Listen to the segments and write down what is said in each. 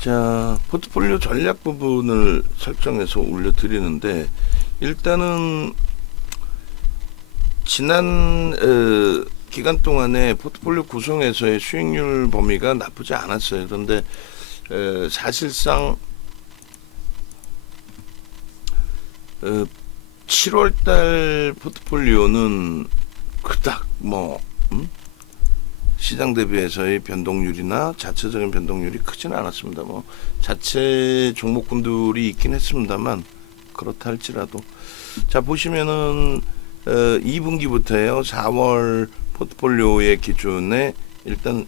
자, 포트폴리오 전략 부분을 설정해서 올려드리는데, 일단은 지난 기간 동안에 포트폴리오 구성에서의 수익률 범위가 나쁘지 않았어요. 그런데 사실상 7월달 포트폴리오는 그닥 시장 대비해서의 변동률이나 자체적인 변동률이 크지는 않았습니다. 자체 종목군들이 있긴 했습니다만, 그렇다 할지라도. 자, 보시면은 2분기부터요 4월 포트폴리오의 기준에 일단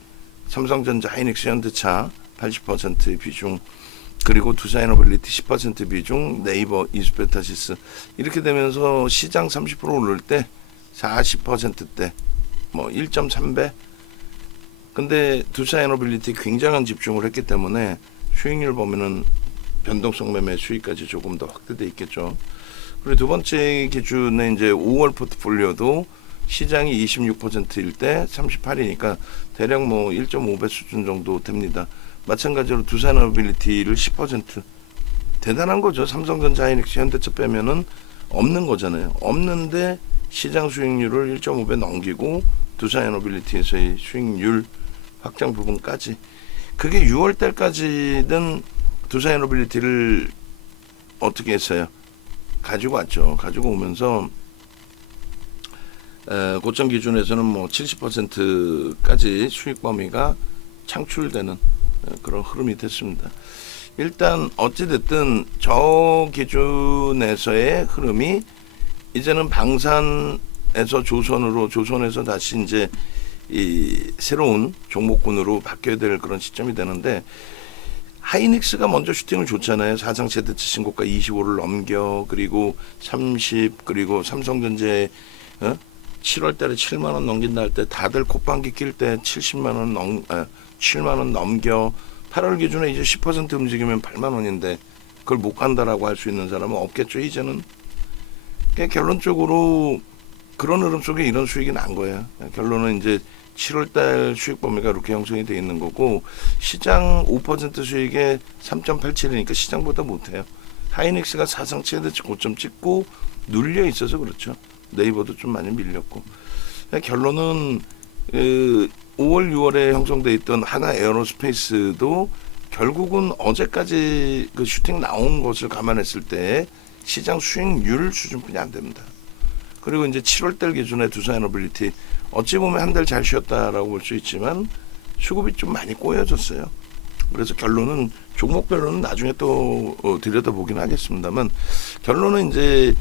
삼성전자, 하이닉스, 현대차 80% 비중, 그리고 두산에너빌리티 10% 비중, 네이버, 이스페타시스 이렇게 되면서 시장 30% 오를 때 40%대 1.3배. 근데 두산에너빌리티 굉장한 집중을 했기 때문에 수익률 보면은 변동성 매매 수익까지 조금 더 확대돼 있겠죠. 그리고 두 번째 기준에 이제 5월 포트폴리오도 시장이 26%일 때 38이니까 대략 1.5배 수준 정도 됩니다. 마찬가지로 두산에너빌리티를 10%, 대단한 거죠. 삼성전자, 하이닉스, 현대차 빼면은 없는 거잖아요. 없는데 시장 수익률을 1.5배 넘기고 두산에너빌리티에서의 수익률 확장 부분까지, 그게 6월 달까지는 두산에너빌리티를 어떻게 했어요? 가지고 왔죠. 가지고 오면서 고점 기준에서는 70%까지 수익 범위가 창출되는 그런 흐름이 됐습니다. 일단 어찌됐든 저 기준에서의 흐름이 이제는 방산에서 조선에서 다시 이제 이 새로운 종목군으로 바뀌어야 될 그런 시점이 되는데, 하이닉스가 먼저 슈팅을 줬잖아요. 사상 최대치 신고가 25를 넘겨, 그리고 30, 그리고 삼성전자에 7월 달에 7만 원 넘긴다 할 때 다들 콧방귀 낄 때 7만 원 넘겨. 8월 기준에 이제 10% 움직이면 8만 원인데 그걸 못 간다라고 할 수 있는 사람은 없겠죠, 이제는. 그러니까 결론적으로 그런 흐름 속에 이런 수익이 난 거예요. 결론은 이제 7월달 수익 범위가 이렇게 형성이 되어 있는 거고, 시장 5% 수익에 3.87이니까 시장보다 못해요. 하이닉스가 사상 최대치 고점 찍고 눌려 있어서 그렇죠. 네이버도 좀 많이 밀렸고. 결론은 5월 6월에 형성돼 있던 하나 에어로스페이스도 결국은 어제까지 그 슈팅 나온 것을 감안했을 때 시장 수익률 수준뿐이 안 됩니다. 그리고 이제 7월달 기준에 두산에너빌리티 어찌 보면 한 달 잘 쉬었다라고 볼 수 있지만 수급이 좀 많이 꼬여졌어요. 그래서 결론은 종목별로는 나중에 또 들여다보긴 하겠습니다만, 결론은 이제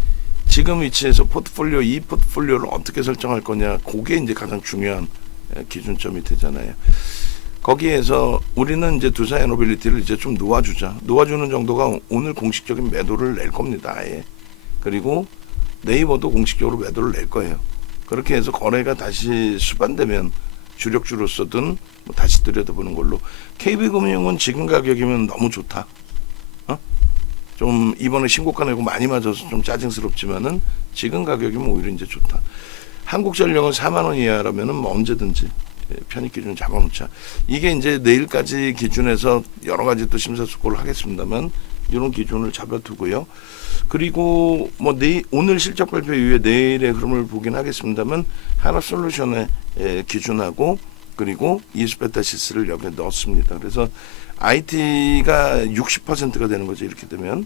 지금 위치에서 이 포트폴리오를 어떻게 설정할 거냐, 그게 이제 가장 중요한 기준점이 되잖아요. 거기에서 우리는 이제 두산에너빌리티를 이제 좀 놓아주는 정도가 오늘 공식적인 매도를 낼 겁니다. 아예. 그리고 네이버도 공식적으로 매도를 낼 거예요. 그렇게 해서 거래가 다시 수반되면 주력주로서든 다시 들여다보는 걸로. KB금융은 지금 가격이면 너무 좋다. 좀 이번에 신고가 내고 많이 맞아서 좀 짜증스럽지만은 지금 가격이면 오히려 이제 좋다. 한국전력은 4만 원 이하라면은 언제든지 편입 기준 잡아놓자. 이게 이제 내일까지 기준에서 여러 가지 또 심사숙고를 하겠습니다만, 이런 기준을 잡아두고요. 그리고 오늘 실적 발표 이후에 내일의 흐름을 보긴 하겠습니다만, 하나솔루션의 기준하고 그리고 이스페타시스를 여기에 넣었습니다. 그래서 IT가 60%가 되는 거죠. 이렇게 되면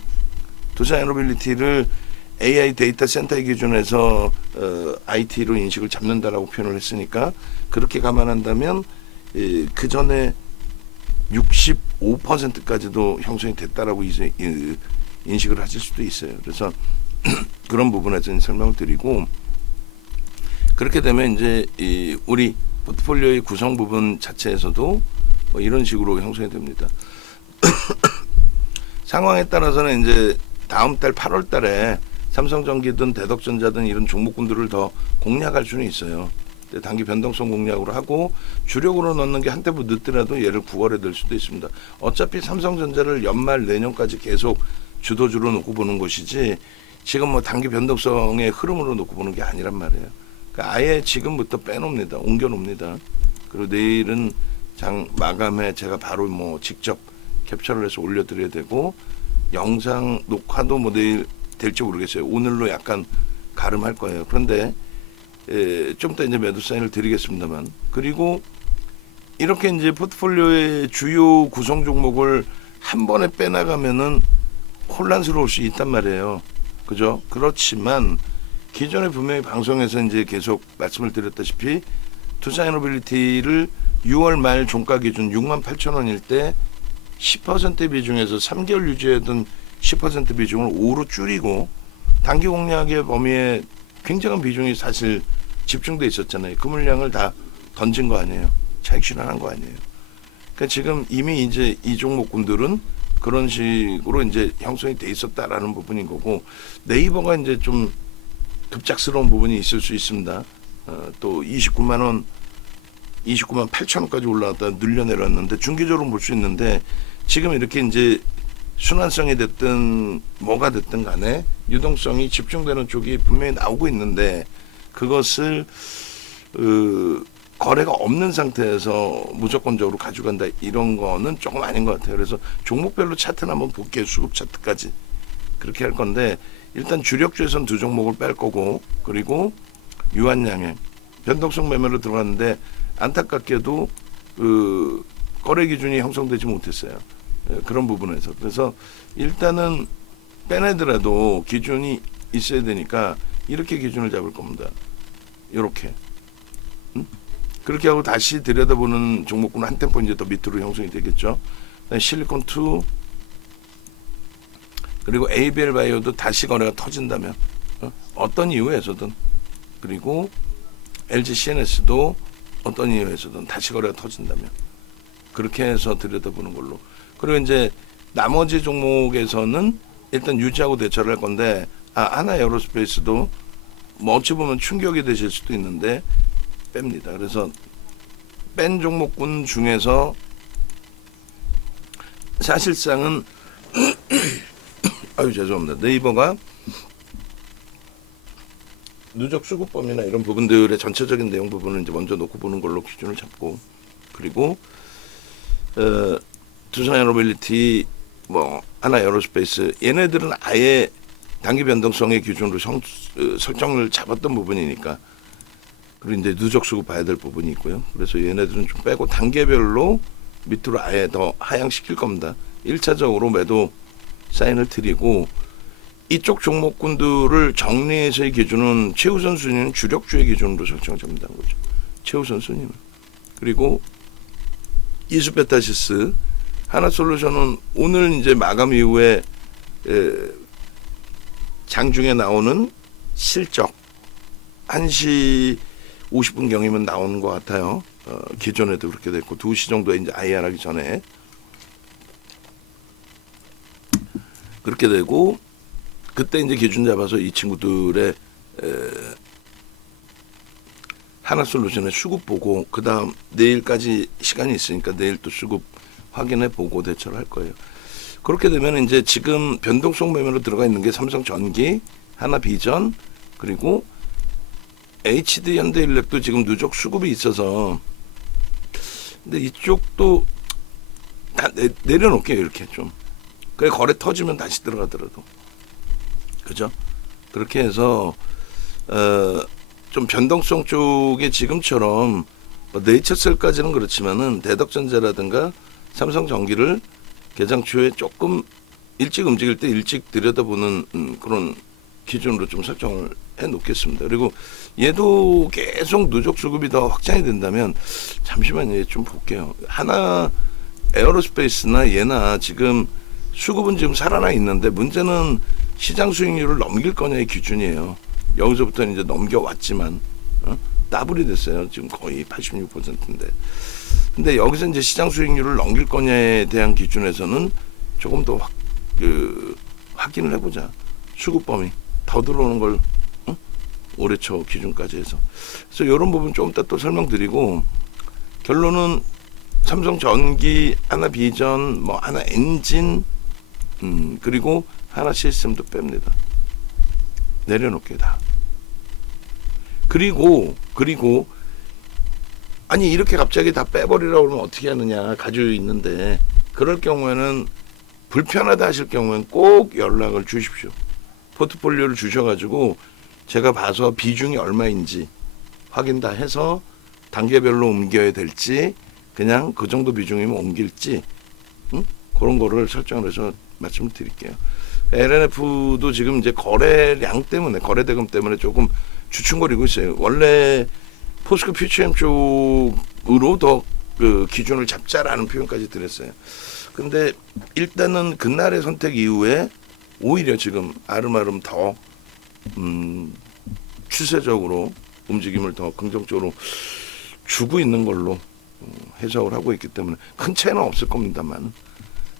두산에너빌리티를 AI 데이터 센터의 기준에서 IT로 인식을 잡는다라고 표현을 했으니까, 그렇게 감안한다면 그 전에 65%까지도 형성이 됐다라고 이제 인식을 하실 수도 있어요. 그래서 그런 부분에서 설명을 드리고, 그렇게 되면 이제 우리 포트폴리오의 구성 부분 자체에서도 이런 식으로 형성이 됩니다. 상황에 따라서는 이제 다음 달 8월 달에 삼성전기든 대덕전자든 이런 종목군들을 더 공략할 수는 있어요. 단기 변동성 공략으로 하고 주력으로 넣는 게 한때 늦더라도 얘를 9월에 들 수도 있습니다. 어차피 삼성전자를 연말 내년까지 계속 주도주로 놓고 보는 것이지, 지금 단기 변동성의 흐름으로 놓고 보는 게 아니란 말이에요. 그러니까 아예 지금부터 빼놓습니다. 옮겨놓습니다. 그리고 내일은 장 마감에 제가 바로 직접 캡처를 해서 올려드려야 되고, 영상 녹화도 뭐 내일 될지 모르겠어요. 오늘로 약간 가름할 거예요. 그런데 좀 이따 이제 매도 사인을 드리겠습니다만, 그리고 이렇게 이제 포트폴리오의 주요 구성 종목을 한 번에 빼나가면은 혼란스러울 수 있단 말이에요. 그죠? 그렇지만 기존에 분명히 방송에서 이제 계속 말씀을 드렸다시피 투자이노빌리티를 6월 말 종가 기준 68,000원일 때 10% 비중에서 3개월 유지하던 10% 비중을 5로 줄이고 단기 공략의 범위에 굉장한 비중이 사실 집중돼 있었잖아요. 그 물량을 다 던진 거 아니에요. 차익 실현한 거 아니에요. 그러니까 지금 이미 이제 이 종목군들은 그런 식으로 이제 형성이 돼 있었다라는 부분인 거고, 네이버가 이제 좀 급작스러운 부분이 있을 수 있습니다. 또 29만 8천원까지 올라갔다 늘려 내렸는데 중기적으로 볼 수 있는데, 지금 이렇게 이제 순환성이 됐든 뭐가 됐든 간에 유동성이 집중되는 쪽이 분명히 나오고 있는데, 그것을 거래가 없는 상태에서 무조건적으로 가져간다, 이런 거는 조금 아닌 것 같아요. 그래서 종목별로 차트는 한번 볼게요. 수급 차트까지 그렇게 할 건데, 일단 주력주에서는 두 종목을 뺄 거고, 그리고 유한양행 변동성 매매로 들어갔는데 안타깝게도 거래 기준이 형성되지 못했어요. 그런 부분에서. 그래서 일단은 빼내더라도 기준이 있어야 되니까 이렇게 기준을 잡을 겁니다. 이렇게. 그렇게 하고 다시 들여다보는 종목군은 한 템포 이제 더 밑으로 형성이 되겠죠. 실리콘2 그리고 ABL 바이오도 다시 거래가 터진다면, 어떤 이유에서든, 그리고 LG CNS도 어떤 이유에서든 다시 거래가 터진다면 그렇게 해서 들여다보는 걸로. 그리고 이제 나머지 종목에서는 일단 유지하고 대처를 할 건데, 하나 에어로스페이스도 뭐 어찌 보면 충격이 되실 수도 있는데 뺍니다. 그래서 뺀 종목군 중에서 사실상은 아유 죄송합니다. 네이버가 누적 수급범위나 이런 부분들의 전체적인 내용 부분을 이제 먼저 놓고 보는 걸로 기준을 잡고, 그리고 두산에너빌리티, 뭐 하나 에어로스페이스, 얘네들은 아예 단기 변동성의 기준으로 설정을 잡았던 부분이니까, 그리고 이제 누적 수급 봐야 될 부분이 있고요. 그래서 얘네들은 좀 빼고 단계별로 밑으로 아예 더 하향시킬 겁니다. 1차적으로 매도 사인을 드리고, 이쪽 종목군들을 정리해서의 기준은 최우선 순위는 주력주의 기준으로 설정됩니다. 거죠. 최우선 순위는. 그리고 이수베타시스, 하나솔루션은 오늘 이제 마감 이후에 장중에 나오는 실적 1시 50분 경이면 나오는 것 같아요. 기존에도 그렇게 됐고 2시 정도에 이제 IR 하기 전에 그렇게 되고, 그때 이제 기준 잡아서 이 친구들의 하나솔루션의 수급 보고, 그 다음 내일까지 시간이 있으니까 내일 또 수급 확인해 보고 대처를 할 거예요. 그렇게 되면 이제 지금 변동성 매매로 들어가 있는 게 삼성전기, 하나비전, 그리고 HD 현대인력도 지금 누적 수급이 있어서, 근데 이쪽도 다 내려놓을게요. 이렇게 좀. 그래 거래 터지면 다시 들어가더라도. 그죠? 그렇게 해서 좀 변동성 쪽에 지금처럼 뭐 네이처셀까지는 그렇지만은 대덕전자라든가 삼성전기를 개장추에 조금 일찍 움직일 때 일찍 들여다보는 그런 기준으로 좀 설정을 해 놓겠습니다. 그리고 얘도 계속 누적 수급이 더 확장이 된다면, 잠시만요. 좀 볼게요. 하나 에어로스페이스나 얘나 지금 수급은 지금 살아나 있는데, 문제는 시장 수익률을 넘길 거냐의 기준이에요. 여기서부터는 이제 넘겨왔지만 더블이 됐어요. 지금 거의 86%인데. 근데 여기서 이제 시장 수익률을 넘길 거냐에 대한 기준에서는 조금 더 확인을 해보자. 수급 범위 더 들어오는 걸 올해 초 기준까지 해서. 그래서 이런 부분 좀 이따 또 설명드리고, 결론은 삼성전기, 하나비전, 뭐 하나엔진, 그리고 하나 시스템도 뺍니다. 내려놓게 다. 그리고 아니 이렇게 갑자기 다 빼버리라고 그러면 어떻게 하느냐. 가지고 있는데 그럴 경우에는 불편하다 하실 경우에는 꼭 연락을 주십시오. 포트폴리오를 주셔가지고 제가 봐서 비중이 얼마인지 확인 다 해서 단계별로 옮겨야 될지 그냥 그 정도 비중이면 옮길지 그런 거를 설정을 해서 말씀을 드릴게요. LNF도 지금 이제 거래량 때문에 거래대금 때문에 조금 주춤거리고 있어요. 원래 포스코 퓨처엠 쪽으로 더 그 기준을 잡자라는 표현까지 드렸어요. 근데 일단은 그날의 선택 이후에 오히려 지금 아름아름 더 추세적으로 움직임을 더 긍정적으로 주고 있는 걸로 해석을 하고 있기 때문에 큰 차이는 없을 겁니다만,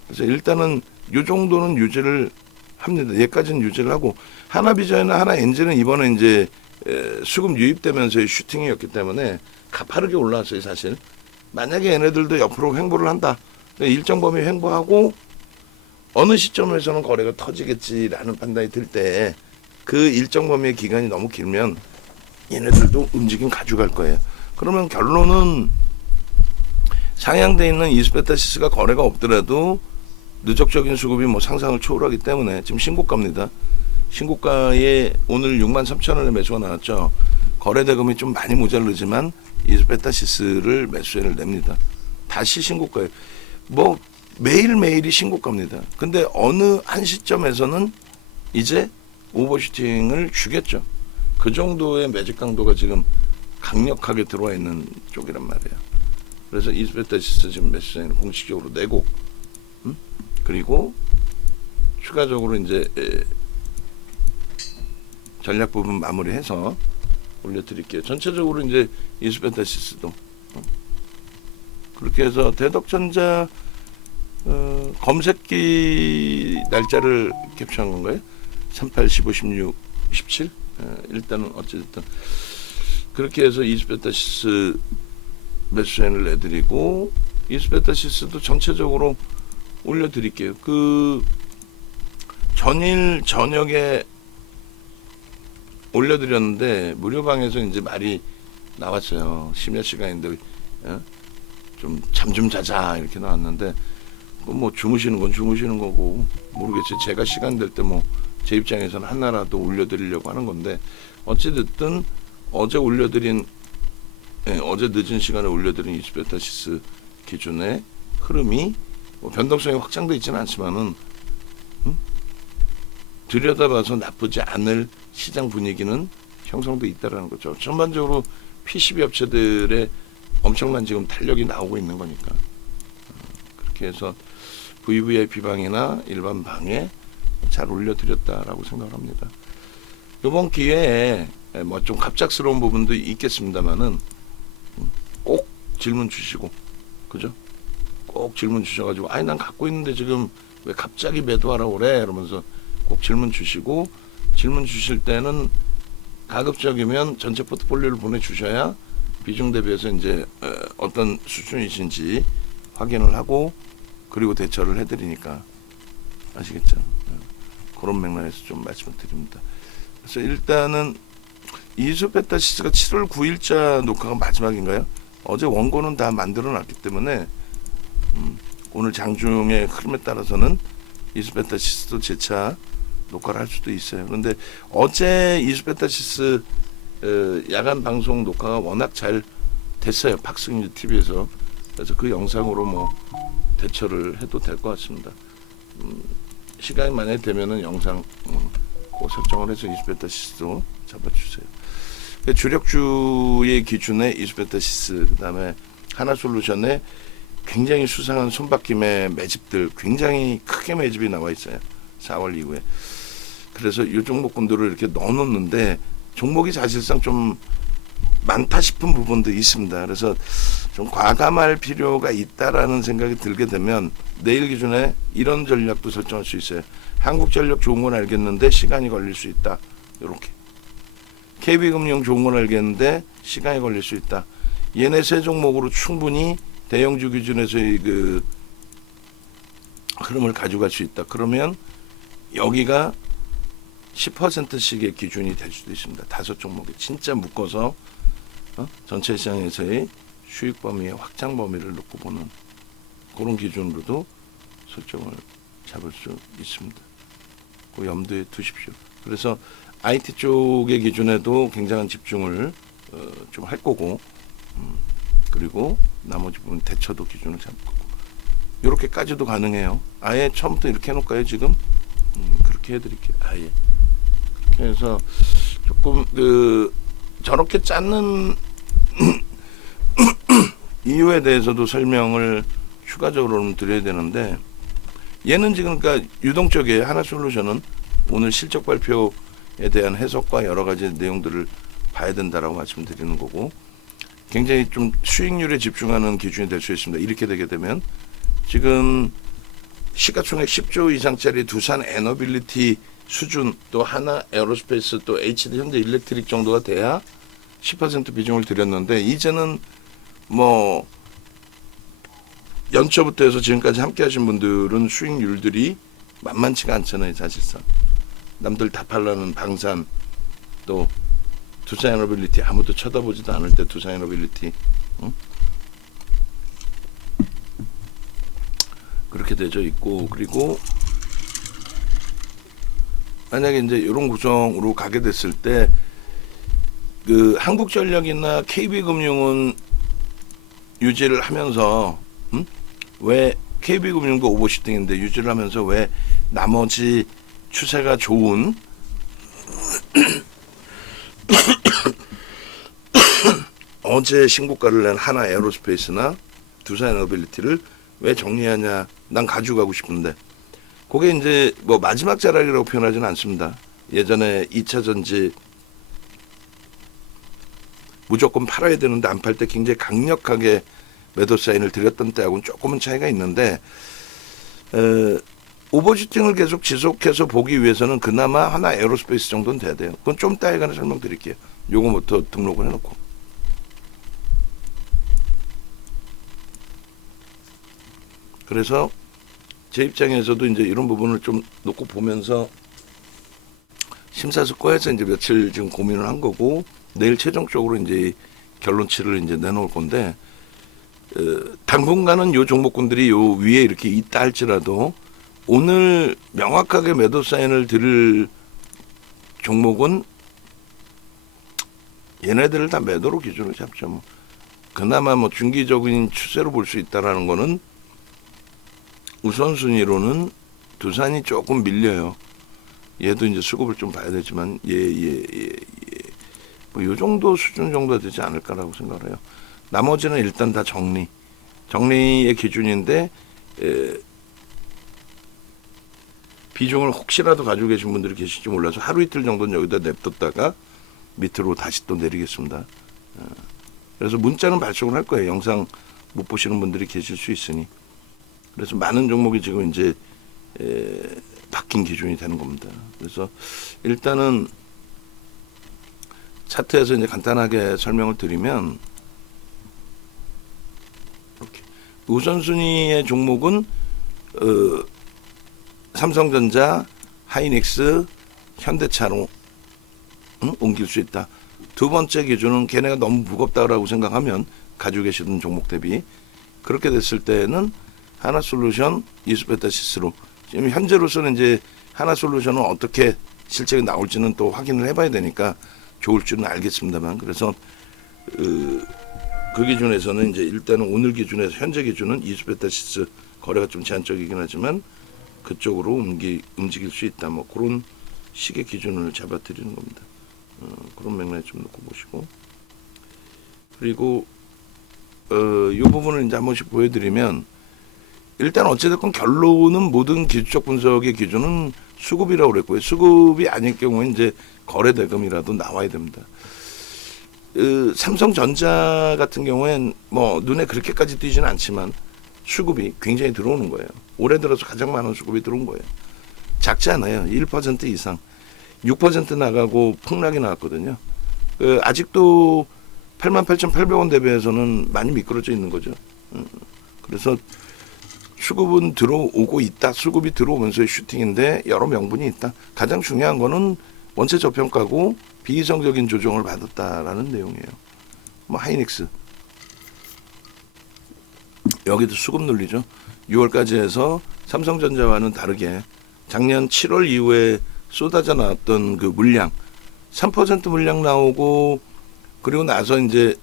그래서 일단은 요 정도는 유지를 합니다. 얘까지는 유지를 하고, 하나비전이나 하나엔진은 이번에 이제 수급 유입되면서의 슈팅이었기 때문에 가파르게 올라왔어요. 사실 만약에 얘네들도 옆으로 횡보를 한다, 일정 범위 횡보하고 어느 시점에서는 거래가 터지겠지라는 판단이 들 때 그 일정 범위의 기간이 너무 길면 얘네들도 움직임 가져갈 거예요. 그러면 결론은 상향돼 있는 이스페타시스가 거래가 없더라도 누적적인 수급이 뭐 상상을 초월하기 때문에 지금 신고가입니다. 신고가에 오늘 63,000원에 매수가 나왔죠. 거래대금이 좀 많이 모자르지만 이스페타시스를 매수를 냅니다. 다시 신고가예요. 뭐 매일매일이 신고가입니다. 근데 어느 한 시점에서는 이제 오버슈팅을 주겠죠. 그 정도의 매직 강도가 지금 강력하게 들어와 있는 쪽이란 말이에요. 그래서 이스페타시스 지금 매수세를 공식적으로 내고, 그리고 추가적으로 이제 전략 부분 마무리해서 올려드릴게요. 전체적으로 이제 이스페타시스도 그렇게 해서 대덕전자 검색기 날짜를 캡처한 건가요? 38, 15, 16, 17? 일단은 어쨌든 그렇게 해서 이스페타시스 매수세를 내드리고, 이스페타시스도 전체적으로 올려드릴게요. 그 전일 저녁에 올려드렸는데 무료방에서 이제 말이 나왔어요. 심야 시간인데 좀 잠 좀 자자 이렇게 나왔는데, 뭐 주무시는 건 주무시는 거고 모르겠어요. 제가 시간 될 때 뭐 제 입장에서는 하나라도 올려드리려고 하는 건데, 어찌됐든 어제 올려드린 어제 늦은 시간에 올려드린 이스페타시스 기준의 흐름이 뭐 변동성이 확장돼 있지는 않지만은 들여다봐서 나쁘지 않을 시장 분위기는 형성돼 있다라는 거죠. 전반적으로 PCB 업체들의 엄청난 지금 탄력이 나오고 있는 거니까. 그렇게 해서 VVIP 방이나 일반 방에 잘 올려드렸다라고 생각합니다. 이번 기회에 뭐 좀 갑작스러운 부분도 있겠습니다만은 꼭 질문 주시고, 그죠? 꼭 질문 주셔가지고 아니 난 갖고 있는데 지금 왜 갑자기 매도하라고 그래? 이러면서 꼭 질문 주시고, 질문 주실 때는 가급적이면 전체 포트폴리오를 보내주셔야 비중 대비해서 이제 어떤 수준이신지 확인을 하고 그리고 대처를 해드리니까, 아시겠죠? 그런 맥락에서 좀 말씀을 드립니다. 그래서 일단은 이스페타시스가 7월 9일자 녹화가 마지막인가요? 어제 원고는 다 만들어 놨기 때문에 오늘 장중의 흐름에 따라서는 이스페타시스도 재차 녹화를 할 수도 있어요. 그런데 어제 이스페타시스 야간 방송 녹화가 워낙 잘 됐어요. 박승일 TV에서. 그래서 그 영상으로 뭐 대처를 해도 될 것 같습니다. 시간이 만약에 되면은 영상 꼭 설정을 해서 이스페타시스도 잡아주세요. 주력주의 기준에 이스페타시스, 그 다음에 하나솔루션에 굉장히 수상한 손바뀜의 매집들, 굉장히 크게 매집이 나와 있어요. 4월 이후에. 그래서 이 종목군들을 이렇게 넣어놓는데 종목이 사실상 좀 많다 싶은 부분도 있습니다. 그래서 좀 과감할 필요가 있다라는 생각이 들게 되면 내일 기준에 이런 전략도 설정할 수 있어요. 한국전력 좋은 건 알겠는데 시간이 걸릴 수 있다. 이렇게. KB금융 좋은 건 알겠는데 시간이 걸릴 수 있다. 얘네 세 종목으로 충분히 대형주 기준에서의 그 흐름을 가져갈 수 있다. 그러면 여기가 10%씩의 기준이 될 수도 있습니다. 5종목이 진짜 묶어서 전체 시장에서의 수익 범위의 확장 범위를 놓고 보는 그런 기준으로도 설정을 잡을 수 있습니다. 그 염두에 두십시오. 그래서 IT 쪽의 기준에도 굉장한 집중을 좀 할 거고, 그리고 나머지 부분 대처도 기준을 잡을 거고, 이렇게까지도 가능해요. 아예 처음부터 이렇게 해놓을까요 지금? 그렇게 해드릴게요. 아예. 그래서 조금 저렇게 짜는 이유에 대해서도 설명을 추가적으로 드려야 되는데, 얘는 지금 그러니까 유동적이에요. 하나솔루션은 오늘 실적 발표에 대한 해석과 여러 가지 내용들을 봐야 된다라고 말씀드리는 거고, 굉장히 좀 수익률에 집중하는 기준이 될 수 있습니다. 이렇게 되게 되면 지금 시가총액 10조 이상짜리 두산 에너빌리티 수준, 또 하나 에어로스페이스, 또 HD 현대 일렉트릭 정도가 돼야 10% 비중을 드렸는데, 이제는 뭐 연초부터 해서 지금까지 함께 하신 분들은 수익률들이 만만치가 않잖아요. 사실상 남들 다 팔라는 방산, 또 두산 에너빌리티, 아무도 쳐다보지도 않을 때 두산 에너빌리티, 그렇게 되어 있고, 그리고 만약에 이제 이런 구성으로 가게 됐을 때 한국전력이나 KB금융은 유지를 하면서 왜 KB금융도 오버슈팅인데 유지를 하면서 왜 나머지 추세가 좋은 어제 신고가를 낸 하나 에어로스페이스나 두산 에너빌리티를 왜 정리하냐, 난 가져가고 싶은데, 그게 이제 뭐 마지막 자락이라고 표현하지는 않습니다. 예전에 2차전지 무조건 팔아야 되는데 안 팔 때 굉장히 강력하게 매도 사인을 드렸던 때하고는 조금은 차이가 있는데, 오버슈팅을 계속 지속해서 보기 위해서는 그나마 하나 에어로스페이스 정도는 돼야 돼요. 그건 좀 이따 시간에 설명드릴게요. 요거부터 등록을 해놓고. 그래서 제 입장에서도 이제 이런 부분을 좀 놓고 보면서 심사숙고해서 이제 며칠 지금 고민을 한 거고, 내일 최종적으로 이제 결론치를 이제 내놓을 건데, 당분간은 요 종목군들이 요 위에 이렇게 있다 할지라도 오늘 명확하게 매도 사인을 들을 종목은 얘네들을 다 매도로 기준을 잡죠. 뭐. 그나마 뭐 중기적인 추세로 볼 수 있다라는 거는 우선순위로는 두산이 조금 밀려요. 얘도 이제 수급을 좀 봐야 되지만 뭐 요 정도 수준 정도 되지 않을까라고 생각을 해요. 나머지는 일단 다 정리의 기준인데, 비중을 혹시라도 가지고 계신 분들이 계실지 몰라서 하루 이틀 정도는 여기다 냅뒀다가 밑으로 다시 또 내리겠습니다. 그래서 문자는 발송을 할 거예요. 영상 못 보시는 분들이 계실 수 있으니. 그래서 많은 종목이 지금 이제 바뀐 기준이 되는 겁니다. 그래서 일단은 차트에서 이제 간단하게 설명을 드리면, 이렇게 우선순위의 종목은 삼성전자, 하이닉스, 현대차로 옮길 수 있다. 두 번째 기준은 걔네가 너무 무겁다라고 생각하면 가지고 계시던 종목 대비, 그렇게 됐을 때는 하나솔루션, 이수베타시스로, 지금 현재로서는 이제 하나솔루션은 어떻게 실적이 나올지는 또 확인을 해봐야 되니까 좋을 줄은 알겠습니다만, 그래서 그 기준에서는 이제 일단은 오늘 기준에서 현재 기준은 이수베타시스 거래가 좀 제한적이긴 하지만 그쪽으로 움직일 수 있다. 뭐 그런 식의 기준을 잡아드리는 겁니다. 그런 맥락에 좀 놓고 보시고, 그리고 이 부분을 이제 한 번씩 보여드리면, 일단 어찌됐건 결론은 모든 기술적 분석의 기준은 수급이라고 그랬고요. 수급이 아닐 경우에 이제 거래 대금이라도 나와야 됩니다. 삼성전자 같은 경우엔 뭐 눈에 그렇게까지 띄지는 않지만 수급이 굉장히 들어오는 거예요. 올해 들어서 가장 많은 수급이 들어온 거예요. 작지 않아요. 1% 이상. 6% 나가고 폭락이 나왔거든요. 아직도 88,800원 대비해서는 많이 미끄러져 있는 거죠. 그래서 수급은 들어오고 있다. 수급이 들어오면서의 슈팅인데 여러 명분이 있다. 가장 중요한 거는 원체 저평가고 비이성적인 조정을 받았다라는 내용이에요. 뭐 하이닉스 여기도 수급 눌리죠. 6월까지 해서 삼성전자와는 다르게 작년 7월 이후에 쏟아져 나왔던 그 물량 3% 물량 나오고 그리고 나서 이제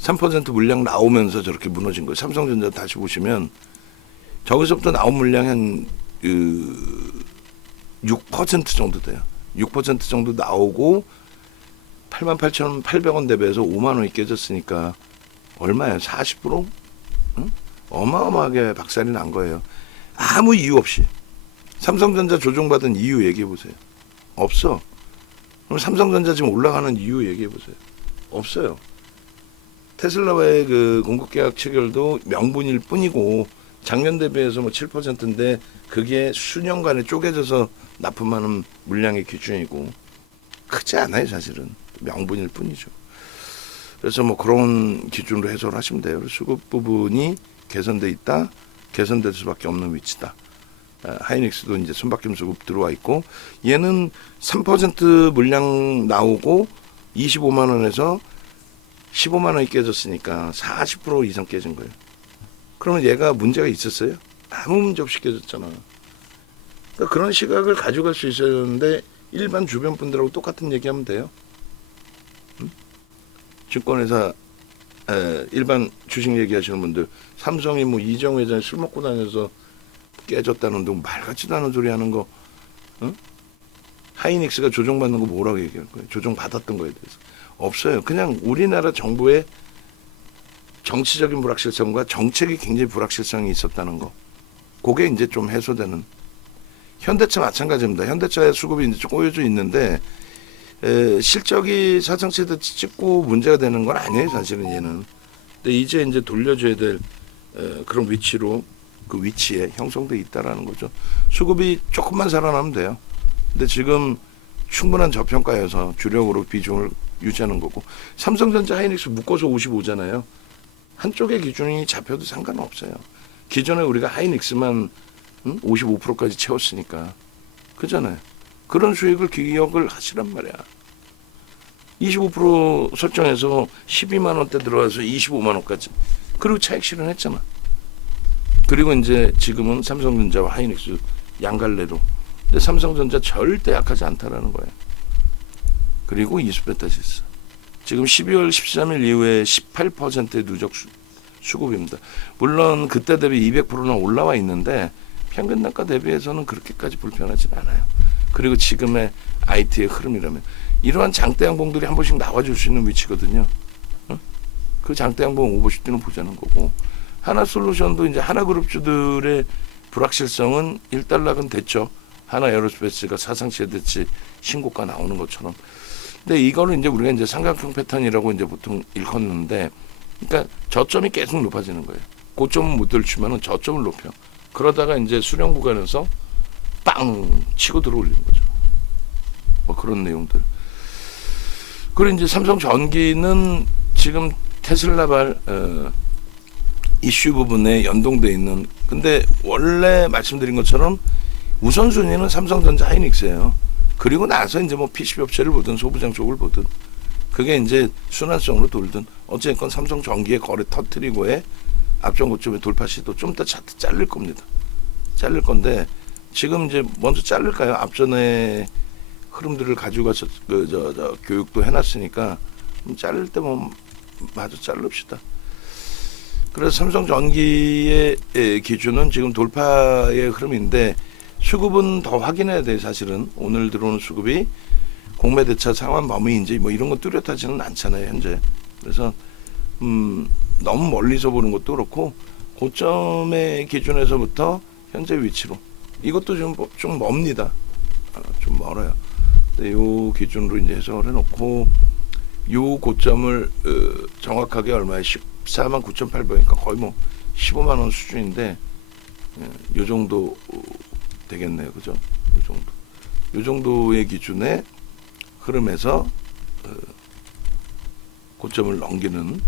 3% 물량 나오면서 저렇게 무너진 거예요. 삼성전자 다시 보시면 저기서부터 나온 물량이 한 6% 정도 돼요. 6% 정도 나오고 88,800원 대비해서 5만 원이 깨졌으니까 얼마예요? 40%? 응? 어마어마하게 박살이 난 거예요. 아무 이유 없이. 삼성전자 조정받은 이유 얘기해 보세요. 없어. 그럼 삼성전자 지금 올라가는 이유 얘기해 보세요. 없어요. 테슬라와의 그 공급 계약 체결도 명분일 뿐이고 작년 대비해서 뭐 7%인데 그게 수년간에 쪼개져서 납품하는 물량의 기준이고 크지 않아요. 사실은 명분일 뿐이죠. 그래서 뭐 그런 기준으로 해석을 하시면 돼요. 수급 부분이 개선돼 있다. 개선될 수밖에 없는 위치다. 하이닉스도 이제 손바뀜 수급 들어와 있고 얘는 3% 물량 나오고 25만 원에서 15만 원이 깨졌으니까 40% 이상 깨진 거예요. 그러면 얘가 문제가 있었어요? 아무 문제 없이 깨졌잖아. 그러니까 그런 시각을 가져갈 수 있었는데 일반 주변 분들하고 똑같은 얘기하면 돼요. 응? 증권회사 일반 주식 얘기하시는 분들 삼성이 뭐 이정 회장이 술 먹고 다녀서 깨졌다는 둥 말 같지도 않은 소리 하는 거 응? 하이닉스가 조정받는 거 뭐라고 얘기할 거예요? 조정받았던 거에 대해서 없어요. 그냥 우리나라 정부의 정치적인 불확실성과 정책이 굉장히 불확실성이 있었다는 거. 그게 이제 좀 해소되는. 현대차 마찬가지입니다. 현대차의 수급이 이제 좀 꼬여져 있는데 실적이 사상체도 찍고 문제가 되는 건 아니에요. 사실은 얘는. 근데 이제 돌려줘야 될 그런 위치로 그 위치에 형성돼 있다라는 거죠. 수급이 조금만 살아나면 돼요. 근데 지금 충분한 저평가여서 주력으로 비중을 유지하는 거고 삼성전자 하이닉스 묶어서 55잖아요. 한쪽의 기준이 잡혀도 상관없어요. 기존에 우리가 하이닉스만 55%까지 채웠으니까 그잖아요. 그런 수익을 기억을 하시란 말이야. 25% 설정해서 12만 원대 들어와서 25만 원까지 그리고 차익 실현했잖아. 그리고 이제 지금은 삼성전자와 하이닉스 양갈래로. 근데 삼성전자 절대 약하지 않다라는 거예요. 그리고 이수베타시스. 지금 12월 13일 이후에 18%의 누적 수급입니다. 물론 그때 대비 200%나 올라와 있는데 평균 단가 대비해서는 그렇게까지 불편하진 않아요. 그리고 지금의 IT의 흐름이라면 이러한 장대 양봉들이 한 번씩 나와줄 수 있는 위치거든요. 그 장대 양봉 오버슈팅을 보자는 거고 하나솔루션도 이제 하나그룹주들의 불확실성은 일단락은 됐죠. 하나에어로스페이스가 사상 최대치 신고가 나오는 것처럼. 근데 이거는 이제 우리가 이제 삼각형 패턴이라고 이제 보통 일컫는데, 그러니까 저점이 계속 높아지는 거예요. 고점은 못 들추면은 저점을 높여. 그러다가 이제 수렴 구간에서 빵 치고 들어올리는 거죠. 뭐 그런 내용들. 그리고 이제 삼성전기는 지금 테슬라발 이슈 부분에 연동돼 있는. 근데 원래 말씀드린 것처럼 우선순위는 삼성전자 하이닉스예요. 그리고 나서 이제 뭐 PCB 업체를 보든 소부장 쪽을 보든 그게 이제 순환성으로 돌든 어쨌건 삼성전기의 거래 터트리고의 앞전 고점의 돌파 시도 좀 더 차트 자를 겁니다. 자를 건데 지금 이제 먼저 자를까요? 앞전에 흐름들을 가지고 가서 교육도 해놨으니까 자를 때 뭐 마저 자릅시다. 그래서 삼성전기의 기준은 지금 돌파의 흐름인데 수급은 더 확인해야 돼요. 사실은 오늘 들어오는 수급이 공매대차 상환 범위인지 뭐 이런 거 뚜렷하지는 않잖아요. 현재. 그래서 너무 멀리서 보는 것도 그렇고 고점의 기준에서부터 현재 위치로 이것도 좀 멉니다. 좀 멀어요. 이 기준으로 이제 해석을 해놓고 이 고점을 정확하게 얼마에 14만 9,800원이니까 거의 뭐 15만 원 수준인데 이 정도 되겠네요. 그죠? 이 정도. 이 정도의 기준에 흐름에서 고점을 넘기는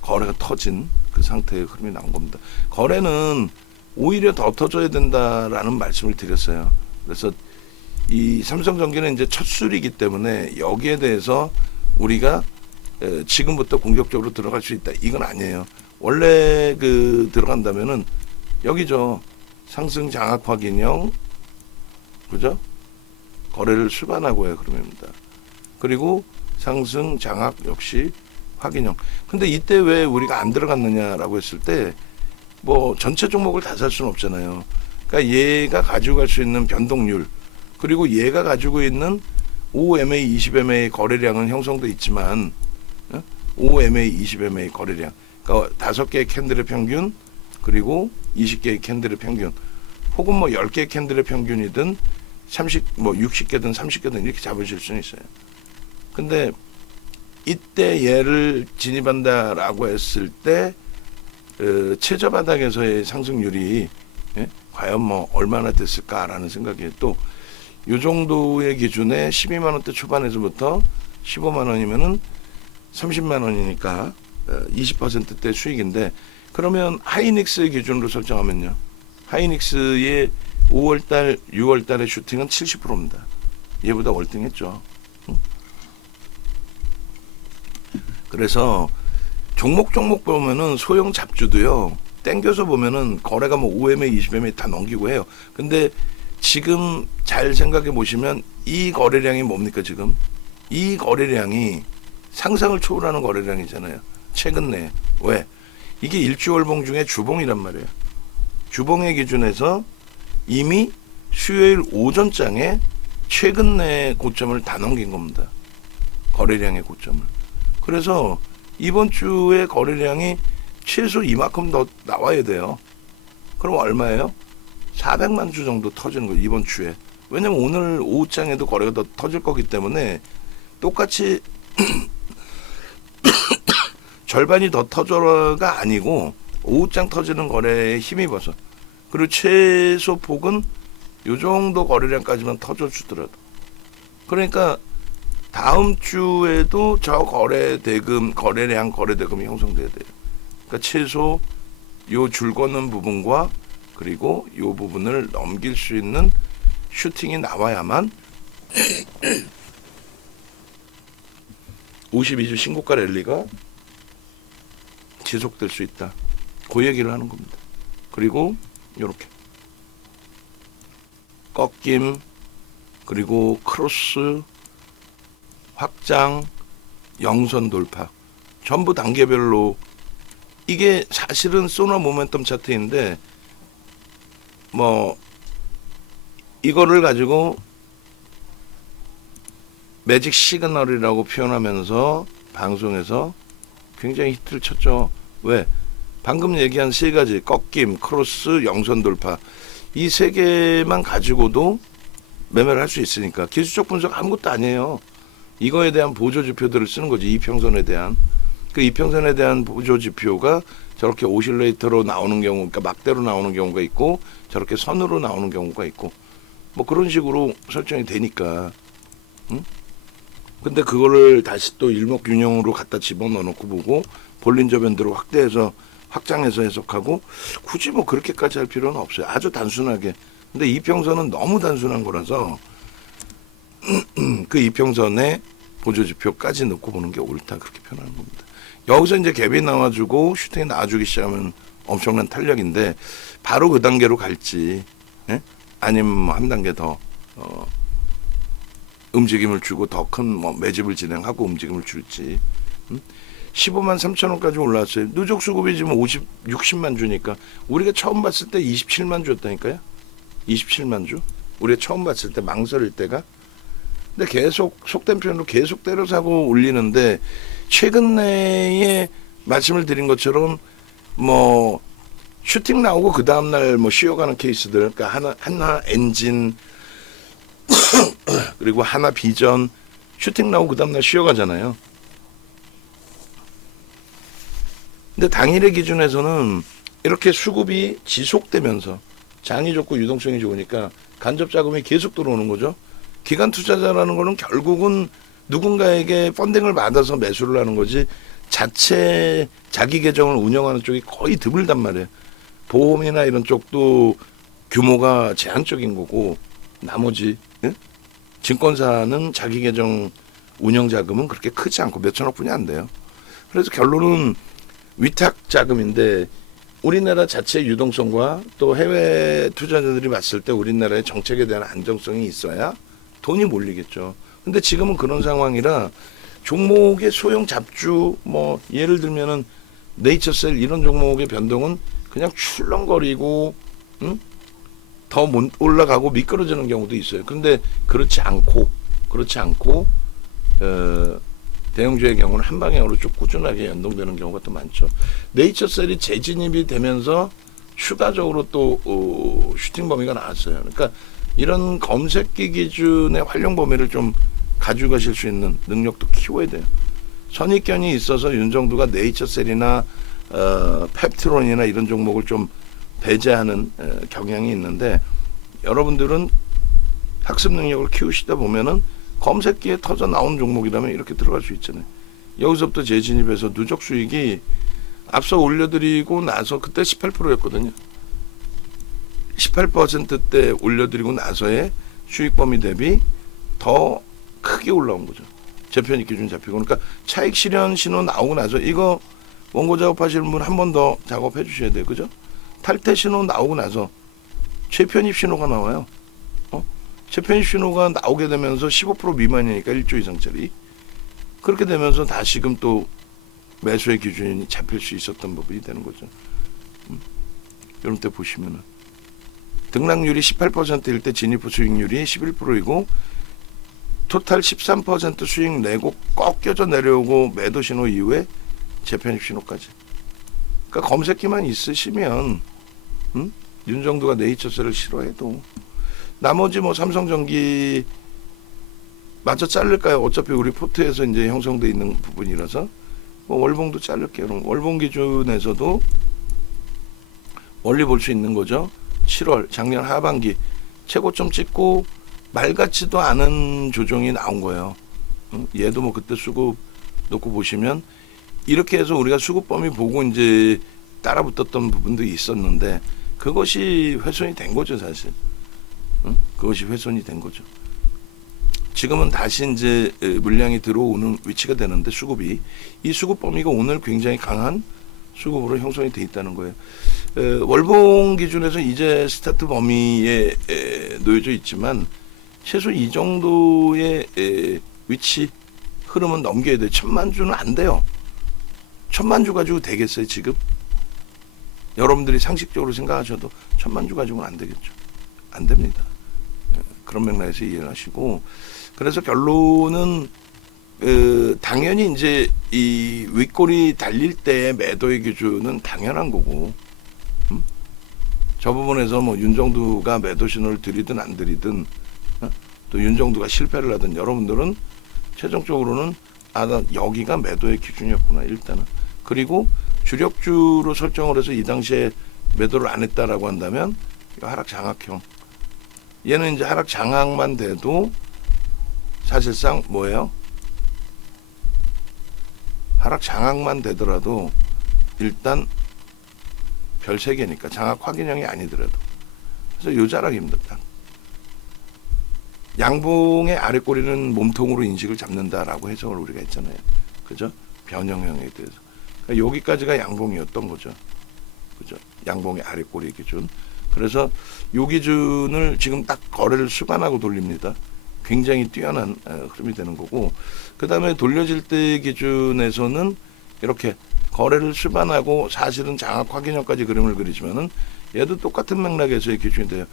거래가 터진 그 상태의 흐름이 나온 겁니다. 거래는 오히려 더 터져야 된다라는 말씀을 드렸어요. 그래서 이 삼성전기는 이제 첫 술이기 때문에 여기에 대해서 우리가 지금부터 공격적으로 들어갈 수 있다. 이건 아니에요. 원래 그 들어간다면은 여기죠. 상승 장악 확인형, 그죠? 거래를 수반하고의 흐름입니다. 그리고 상승 장악 역시 확인형. 근데 이때 왜 우리가 안 들어갔느냐라고 했을 때 뭐 전체 종목을 다 살 수는 없잖아요. 그러니까 얘가 가지고 갈 수 있는 변동률, 그리고 얘가 가지고 있는 5MA, 20MA 거래량은 형성돼 있지만 5MA, 20MA 거래량, 그러니까 5개의 캔들의 평균, 그리고 20개의 캔들의 평균, 혹은 뭐 10개의 캔들의 평균이든 60개든 30개든 이렇게 잡으실 수는 있어요. 근데 이때 얘를 진입한다라고 했을 때 최저 바닥에서의 상승률이 과연 뭐 얼마나 됐을까라는 생각이, 또 이 정도의 기준에 12만 원대 초반에서부터 15만 원이면은 30만 원이니까 20%대 수익인데, 그러면 하이닉스의 기준으로 설정하면요, 하이닉스의 5월달, 6월달의 슈팅은 70%입니다. 얘보다 월등했죠. 그래서 종목 보면은 소형 잡주도요, 땡겨서 보면은 거래가 뭐 5MA, 20MA 다 넘기고 해요. 근데 지금 잘 생각해 보시면 이 거래량이 뭡니까? 지금 이 거래량이 상상을 초월하는 거래량이잖아요. 최근 내. 왜? 이게 일주월봉 중에 주봉이란 말이에요. 주봉의 기준에서 이미 수요일 오전장에 최근 내 고점을 다 넘긴 겁니다. 거래량의 고점을. 그래서 이번 주에 거래량이 최소 이만큼 더 나와야 돼요. 그럼 얼마예요? 400만 주 정도 터지는 거예요, 이번 주에. 왜냐면 오늘 오후장에도 거래가 더 터질 거기 때문에 똑같이 절반이 더 터져가 아니고 오후장 터지는 거래에 힘입어서, 그리고 최소 폭은 요 정도 거래량까지만 터져주더라도, 그러니까 다음 주에도 저 거래량 거래대금이 형성돼야 돼요. 그러니까 최소 요 줄 걷는 부분과 그리고 요 부분을 넘길 수 있는 슈팅이 나와야만 52주 신고가 랠리가 지속될 수 있다. 그 얘기를 하는 겁니다. 그리고 요렇게 꺾임, 그리고 크로스, 확장, 영선 돌파, 전부 단계별로. 이게 사실은 소너 모멘텀 차트인데 뭐 이거를 가지고 매직 시그널이라고 표현하면서 방송에서 굉장히 히트를 쳤죠. 왜? 방금 얘기한 세 가지, 꺾임, 크로스, 영선 돌파, 이 세 개만 가지고도 매매를 할 수 있으니까 기술적 분석 아무것도 아니에요. 이거에 대한 보조 지표들을 쓰는 거지. 이평선에 대한. 그 이평선에 대한 보조 지표가 저렇게 오실레이터로 나오는 경우, 그러니까 막대로 나오는 경우가 있고, 저렇게 선으로 나오는 경우가 있고, 뭐 그런 식으로 설정이 되니까. 응? 근데 그거를 다시 또 일목균형으로 갖다 집어넣어 놓고 보고 볼린저 밴드로 확장해서 해석하고, 굳이 뭐 그렇게까지 할 필요는 없어요. 아주 단순하게. 근데 이평선은 너무 단순한 거라서 그 이평선에 보조지표까지 넣고 보는 게 옳다, 그렇게 표현하는 겁니다. 여기서 이제 갭이 나와주고 슈팅이 나와주기 시작하면 엄청난 탄력인데, 바로 그 단계로 갈지, 아니면 한 단계 더 움직임을 주고 더 큰 뭐 매집을 진행하고 움직임을 줄지. 15만 3천 원까지 올라왔어요. 누적 수급이 지금 60만 주니까 우리가 처음 봤을 때 27만 주였다니까요. 27만 주. 우리가 처음 봤을 때 망설일 때가. 근데 계속 속된 표현으로 계속 때려사고 올리는데, 최근 내에 말씀을 드린 것처럼 뭐 슈팅 나오고 그 다음날 뭐 쉬어가는 케이스들, 그러니까 하나 엔진 그리고 하나 비전, 슈팅 나오고 그 다음날 쉬어가잖아요. 근데 당일의 기준에서는 이렇게 수급이 지속되면서 장이 좋고 유동성이 좋으니까 간접 자금이 계속 들어오는 거죠. 기관 투자자라는 거는 결국은 누군가에게 펀딩을 받아서 매수를 하는 거지, 자체 자기 계정을 운영하는 쪽이 거의 드물단 말이에요. 보험이나 이런 쪽도 규모가 제한적인 거고, 나머지 증권사는 자기 계정 운영 자금은 그렇게 크지 않고 몇천억 뿐이 안 돼요. 그래서 결론은 위탁 자금인데 우리나라 자체 유동성과 또 해외 투자자들이 봤을 때 우리나라의 정책에 대한 안정성이 있어야 돈이 몰리겠죠. 근데 지금은 그런 상황이라 종목의 소형 잡주 뭐 예를 들면은 네이처셀 이런 종목의 변동은 그냥 출렁거리고 더 못 올라가고 미끄러지는 경우도 있어요. 그런데 그렇지 않고 대형주의 경우는 한 방향으로 쭉 꾸준하게 연동되는 경우가 또 많죠. 네이처셀이 재진입이 되면서 추가적으로 또 슈팅 범위가 나왔어요. 그러니까 이런 검색기 기준의 활용 범위를 좀 가지고 가실 수 있는 능력도 키워야 돼요. 선입견이 있어서 윤정두가 네이처셀이나 펩트론이나 이런 종목을 좀 배제하는 경향이 있는데 여러분들은 학습 능력을 키우시다 보면은 검색기에 터져 나온 종목이라면 이렇게 들어갈 수 있잖아요. 여기서부터 재진입해서 누적 수익이 앞서 올려드리고 나서 그때 18%였거든요. 18%대 올려드리고 나서의 수익 범위 대비 더 크게 올라온 거죠. 재편입 기준 잡히고. 그러니까 차익 실현 신호 나오고 나서 이거 원고 작업하시는 분 한 번 더 작업해 주셔야 돼요. 그죠? 탈퇴 신호 나오고 나서 재편입 신호가 나와요. 재편입 신호가 나오게 되면서 15% 미만이니까 1조 이상짜리. 그렇게 되면서 다시금 또 매수의 기준이 잡힐 수 있었던 부분이 되는 거죠. 이런 때 보시면은 등락률이 18%일 때 진입 수익률이 11%이고 토탈 13% 수익 내고 꺾여져 내려오고 매도 신호 이후에 재편입 신호까지. 그러니까 검색기만 있으시면 윤정두가 네이처셀을 싫어해도 나머지 뭐 삼성전기 마저 자를까요? 어차피 우리 포트에서 이제 형성돼 있는 부분이라서 뭐 월봉도 자를게요. 그럼 월봉 기준에서도 멀리 볼 수 있는 거죠. 7월 작년 하반기 최고점 찍고 말 같지도 않은 조정이 나온 거예요. 얘도 뭐 그때 수급 놓고 보시면 이렇게 해서 우리가 수급 범위 보고 이제 따라붙었던 부분도 있었는데 그것이 훼손이 된 거죠, 사실. 그것이 훼손이 된 거죠. 지금은 다시 이제 물량이 들어오는 위치가 되는데 수급이 이 수급 범위가 오늘 굉장히 강한 수급으로 형성이 돼 있다는 거예요. 월봉 기준에서 이제 스타트 범위에 놓여져 있지만 최소 이 정도의 위치 흐름은 넘겨야 돼요. 1000만 주는 안 돼요. 1000만 주 가지고 되겠어요, 지금? 여러분들이 상식적으로 생각하셔도 1000만 주 가지고는 안 되겠죠. 안 됩니다. 그런 맥락에서 이해를 하시고, 그래서 결론은 당연히 이제 이 윗골이 달릴 때 매도의 기준은 당연한 거고, 저 부분에서 뭐 윤정두가 매도 신호를 드리든 안 드리든 또 윤정두가 실패를 하든 여러분들은 최종적으로는 나 여기가 매도의 기준이었구나 일단은. 그리고 주력주로 설정을 해서 이 당시에 매도를 안 했다라고 한다면 하락 장악형. 얘는 이제 하락 장악만 돼도 사실상 뭐예요? 하락 장악만 되더라도 일단 별 3개니까 장악 확인형이 아니더라도. 그래서 요 자락입니다. 딱. 양봉의 아랫꼬리는 몸통으로 인식을 잡는다라고 해석을 우리가 했잖아요. 그죠? 변형형에 대해서. 그러니까 여기까지가 양봉이었던 거죠. 그죠? 양봉의 아랫꼬리 기준. 그래서 요 기준을 지금 딱 거래를 수반하고 돌립니다. 굉장히 뛰어난 흐름이 되는 거고, 그 다음에 돌려질 때 기준에서는 이렇게 거래를 수반하고 사실은 장악 확인형까지 그림을 그리지만은 얘도 똑같은 맥락에서의 기준이 돼요.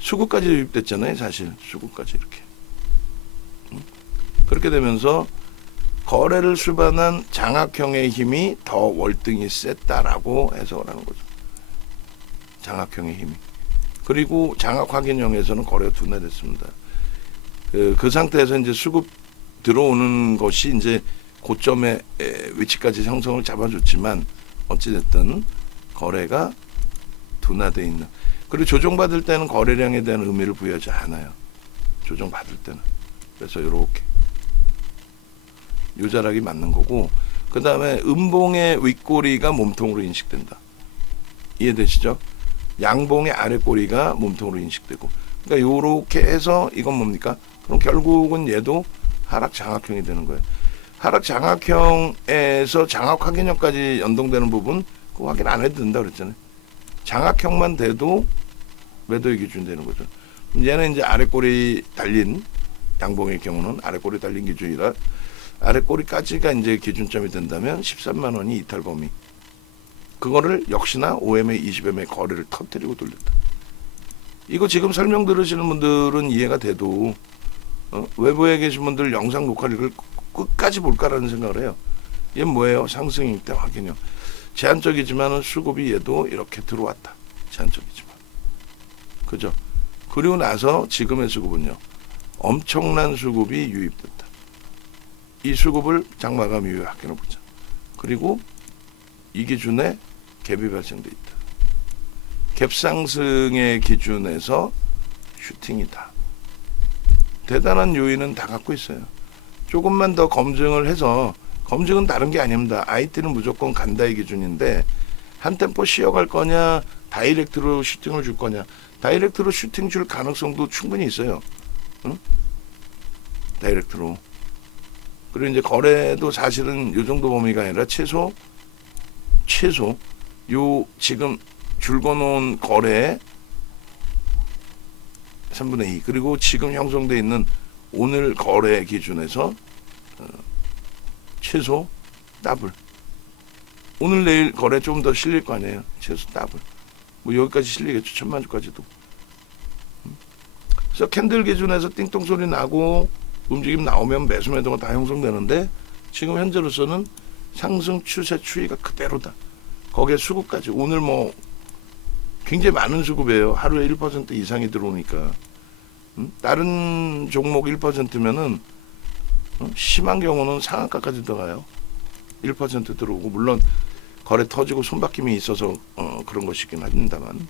수급까지 유입됐잖아요, 사실. 수급까지 이렇게. 그렇게 되면서 거래를 수반한 장악형의 힘이 더 월등히 셌다라고 해석을 하는 거죠. 장악형의 힘이. 그리고 장악 확인형에서는 거래가 둔화됐습니다. 그 상태에서 이제 수급 들어오는 것이 이제 고점의 위치까지 형성을 잡아줬지만 어찌됐든 거래가 둔화되어 있는. 그리고 조정받을 때는 거래량에 대한 의미를 부여하지 않아요. 조정받을 때는. 그래서 이렇게 요 자락이 맞는 거고, 그 다음에 음봉의 윗꼬리가 몸통으로 인식된다. 이해되시죠? 양봉의 아랫꼬리가 몸통으로 인식되고, 그러니까 요렇게 해서 이건 뭡니까? 그럼 결국은 얘도 하락 장악형이 되는 거예요. 하락 장악형에서 장악 확인형까지 연동되는 부분 그거 확인 안 해도 된다 그랬잖아요. 장악형만 돼도 매도의 기준 되는 거죠. 얘는 이제 아래 꼬리 달린 양봉의 경우는 아래 꼬리 달린 기준이라 아래 꼬리까지가 이제 기준점이 된다면 13만 원이 이탈 범위. 그거를 역시나 5MA, 20MA 거래를 터뜨리고 돌렸다. 이거 지금 설명 들으시는 분들은 이해가 돼도 외부에 계신 분들 영상 녹화를 끝까지 볼까라는 생각을 해요. 얘 뭐예요? 상승일 때 확인요. 제한적이지만은 수급이 얘도 이렇게 들어왔다. 제한적이지만. 그죠? 그리고 나서 지금의 수급은요. 엄청난 수급이 유입됐다. 이 수급을 장마감 이후에 확인해 보자. 그리고 이 기준에 갭이 발생돼 있다. 갭 상승의 기준에서 슈팅이다. 대단한 요인은 다 갖고 있어요. 조금만 더 검증을 해서 검증은 다른 게 아닙니다. IT는 무조건 간다의 기준인데 한 템포 쉬어갈 거냐 다이렉트로 슈팅을 줄 거냐. 다이렉트로 슈팅 줄 가능성도 충분히 있어요. 응? 다이렉트로. 그리고 이제 거래도 사실은 요 정도 범위가 아니라 최소 요 지금 줄거놓은 거래의 3분의 2 그리고 지금 형성되어 있는 오늘 거래 기준에서 최소 더블. 오늘 내일 거래 좀 더 실릴 거 아니에요. 최소 더블. 뭐 여기까지 실리겠죠. 1000만 주까지도. 그래서 캔들 기준에서 띵동 소리 나고 움직임 나오면 매수 매도가 다 형성되는데 지금 현재로서는 상승 추세 추이가 그대로다. 거기에 수급까지 오늘 뭐 굉장히 많은 수급이에요. 하루에 1% 이상이 들어오니까. 다른 종목 1%면은 심한 경우는 상한가까지 들어가요. 1% 들어오고 물론 거래 터지고 손바뀜이 있어서 그런 것이긴 합니다만.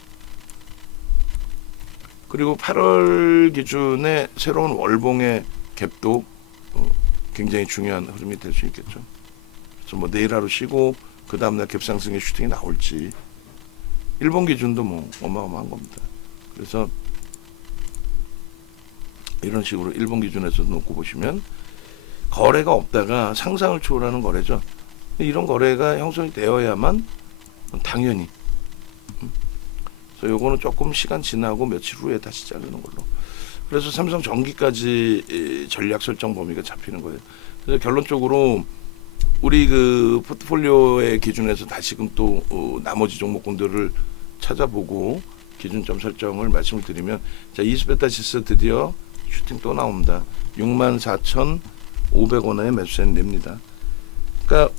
그리고 8월 기준에 새로운 월봉의 갭도 굉장히 중요한 흐름이 될 수 있겠죠. 그래서 뭐 내일 하루 쉬고 그 다음날 갭상승의 슈팅이 나올지 일본 기준도 뭐 어마어마한 겁니다. 그래서 이런 식으로 일본 기준에서 놓고 보시면 거래가 없다가 상상을 초월하는 거래죠. 이런 거래가 형성이 되어야만 당연히 그래서 요거는 조금 시간 지나고 며칠 후에 다시 자르는 걸로. 그래서 삼성전기까지 전략 설정 범위가 잡히는 거예요. 그래서 결론적으로 우리 그 포트폴리오의 기준에서 다시금 또 나머지 종목군들을 찾아보고 기준점 설정을 말씀을 드리면 자 이스베타시스 드디어 슈팅 또 나옵니다. 64,500원에 매수세는 냅니다. 그러니까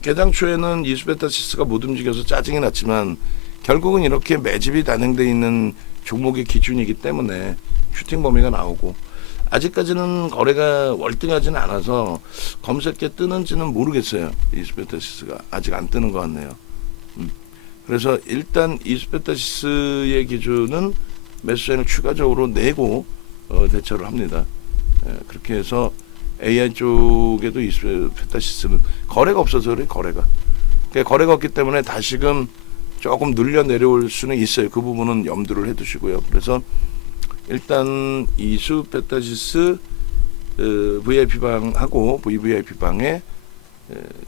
개장 초에는 이스베타시스가 못 움직여서 짜증이 났지만 결국은 이렇게 매집이 단행되어 있는 종목의 기준이기 때문에 슈팅 범위가 나오고 아직까지는 거래가 월등하지는 않아서 검색에 뜨는지는 모르겠어요. 이스베타시스가 아직 안 뜨는 것 같네요. 그래서 일단 이스베타시스의 기준은 매수세를 추가적으로 내고 대처를 합니다. 그렇게 해서 AI 쪽에도 이스베타시스는 거래가 없어서 그래. 거래가 없기 때문에 다시금 조금 늘려 내려올 수는 있어요. 그 부분은 염두를 해두시고요. 그래서 일단 이스베타시스 VIP방하고 VVIP방에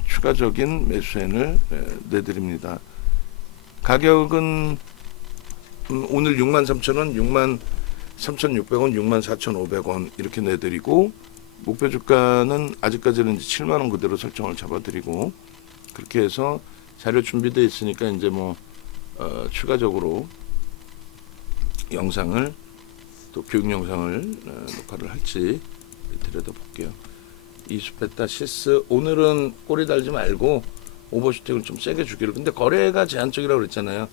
추가적인 매수세를 내드립니다. 가격은 오늘 63,000원, 63,600원, 64,500원 이렇게 내드리고 목표 주가는 아직까지는 이제 7만원 그대로 설정을 잡아드리고 그렇게 해서 자료 준비되어 있으니까 이제 뭐 추가적으로 영상을 또 교육 영상을 녹화를 할지 들여다볼게요. 이스베타시스 오늘은 꼬리 달지 말고 오버슈팅을 좀 세게 주기를. 근데 거래가 제한적이라고 그랬잖아요.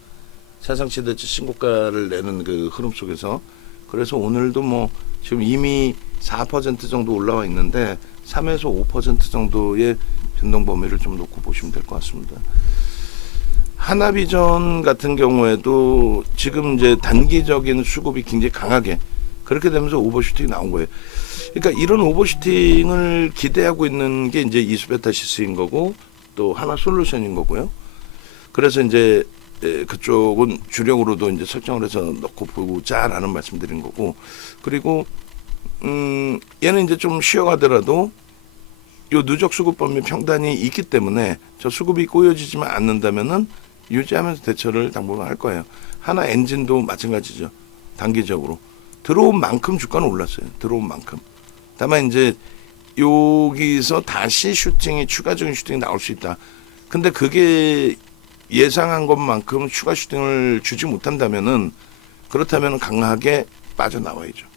사상 최대치 신고가를 내는 그 흐름 속에서. 그래서 오늘도 뭐 지금 이미 4% 정도 올라와 있는데 3에서 5% 정도의 변동 범위를 좀 놓고 보시면 될 것 같습니다. 하나비전 같은 경우에도 지금 이제 단기적인 수급이 굉장히 강하게 그렇게 되면서 오버슈팅이 나온 거예요. 그러니까 이런 오버슈팅을 기대하고 있는 게 이제 이스베타시스인 거고 또 하나솔루션인 거고요. 그래서 이제 그쪽은 주력으로도 이제 설정을 해서 넣고 보자라는 말씀드린 거고, 그리고 얘는 이제 좀 쉬어가더라도 요 누적 수급범위 평단이 있기 때문에 저 수급이 꼬여지지만 않는다면은 유지하면서 대처를 당분간 할 거예요. 하나 엔진도 마찬가지죠. 단기적으로 들어온 만큼 주가는 올랐어요. 들어온 만큼. 다만 이제 여기서 다시 슈팅이 추가적인 슈팅이 나올 수 있다. 근데 그게 예상한 것만큼 추가 슈팅을 주지 못한다면은 그렇다면 강하게 빠져나와야죠.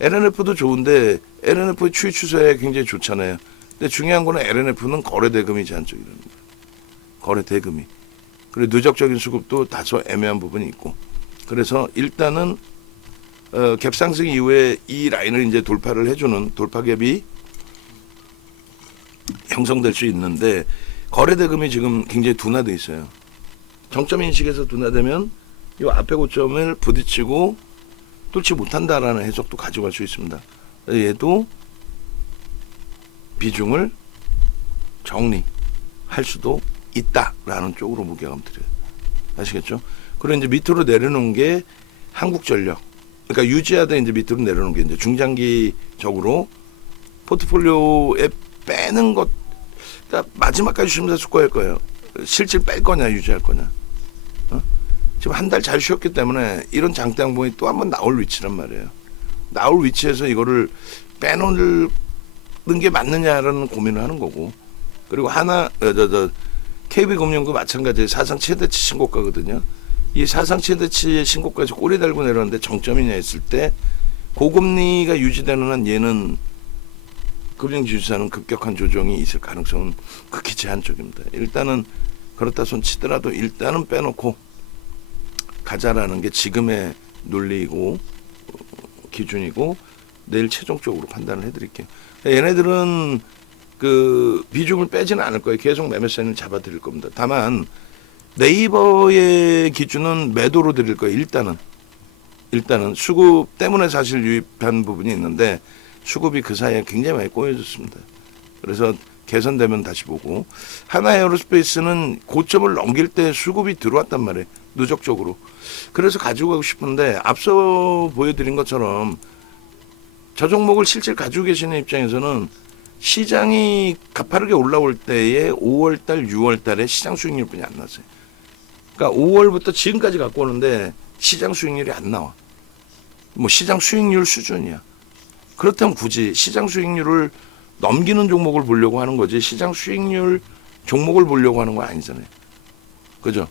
LNF도 좋은데 LNF의 추이 추세에 굉장히 좋잖아요. 근데 중요한 거는 LNF는 거래 대금이 제한적이라는 거예요. 거래 대금이. 그리고 누적적인 수급도 다소 애매한 부분이 있고. 그래서 일단은 갭상승 이후에 이 라인을 이제 돌파를 해주는 돌파갭이 형성될 수 있는데 거래 대금이 지금 굉장히 둔화돼 있어요. 정점 인식에서 둔화되면 이 앞에 고점을 부딪히고 뚫지 못한다라는 해석도 가져갈 수 있습니다. 얘도 비중을 정리할 수도 있다라는 쪽으로 무게감 드려요. 아시겠죠? 그리고 이제 밑으로 내려놓은 게 한국전력. 그러니까 유지하다 이제 밑으로 내려놓은 게 이제 중장기적으로 포트폴리오에 빼는 것. 그러니까 마지막까지 심사숙고할 거예요. 실질 뺄 거냐 유지할 거냐. 지금 한 달 잘 쉬었기 때문에 이런 장대양봉이 또 한번 나올 위치란 말이에요. 나올 위치에서 이거를 빼놓는 게 맞느냐라는 고민을 하는 거고. 그리고 KB금융도 마찬가지예요. 사상 최대치 신고가거든요. 이 사상 최대치의 신고까지 꼬리 달고 내려왔는데 정점이냐 했을 때 고금리가 유지되는 한 얘는 금융지수사는 급격한 조정이 있을 가능성은 극히 제한적입니다. 일단은 그렇다 손 치더라도 일단은 빼놓고 가자라는 게 지금의 논리이고 기준이고 내일 최종적으로 판단을 해드릴게요. 얘네들은 그 비중을 빼지는 않을 거예요. 계속 매매세는 잡아드릴 겁니다. 다만 네이버의 기준은 매도로 드릴 거예요. 일단은 수급 때문에 사실 유입한 부분이 있는데 수급이 그 사이에 굉장히 많이 꼬여졌습니다. 그래서 개선되면 다시 보고 하나에어로스페이스는 고점을 넘길 때 수급이 들어왔단 말이에요. 누적적으로. 그래서 가지고 가고 싶은데 앞서 보여드린 것처럼 저 종목을 실제 가지고 계시는 입장에서는 시장이 가파르게 올라올 때에 5월달, 6월달에 시장 수익률뿐이 안 났어요. 그러니까 5월부터 지금까지 갖고 오는데 시장 수익률이 안 나와. 뭐 시장 수익률 수준이야. 그렇다면 굳이 시장 수익률을 넘기는 종목을 보려고 하는 거지 시장 수익률 종목을 보려고 하는 건 아니잖아요. 그죠?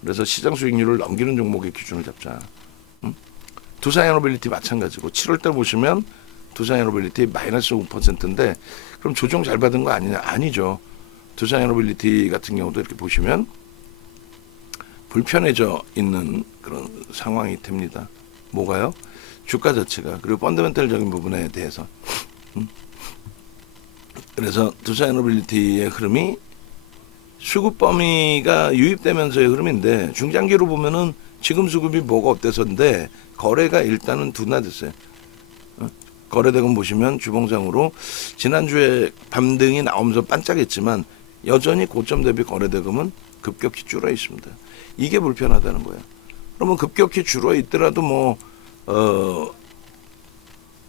그래서 시장 수익률을 넘기는 종목의 기준을 잡자. 두산에너빌리티 마찬가지고 7월달 보시면 두산에너빌리티 마이너스 5%인데 그럼 조정 잘 받은 거 아니냐? 아니죠. 두산에너빌리티 같은 경우도 이렇게 보시면 불편해져 있는 그런 상황이 됩니다. 뭐가요? 주가 자체가 그리고 펀더멘털적인 부분에 대해서 그래서 두산에너빌리티의 흐름이 수급 범위가 유입되면서의 흐름인데 중장기로 보면은 지금 수급이 뭐가 어때서인데 거래가 일단은 둔화됐어요. 거래대금 보시면 주봉상으로 지난주에 밤등이 나오면서 반짝했지만 여전히 고점 대비 거래대금은 급격히 줄어 있습니다. 이게 불편하다는 거예요. 그러면 급격히 줄어 있더라도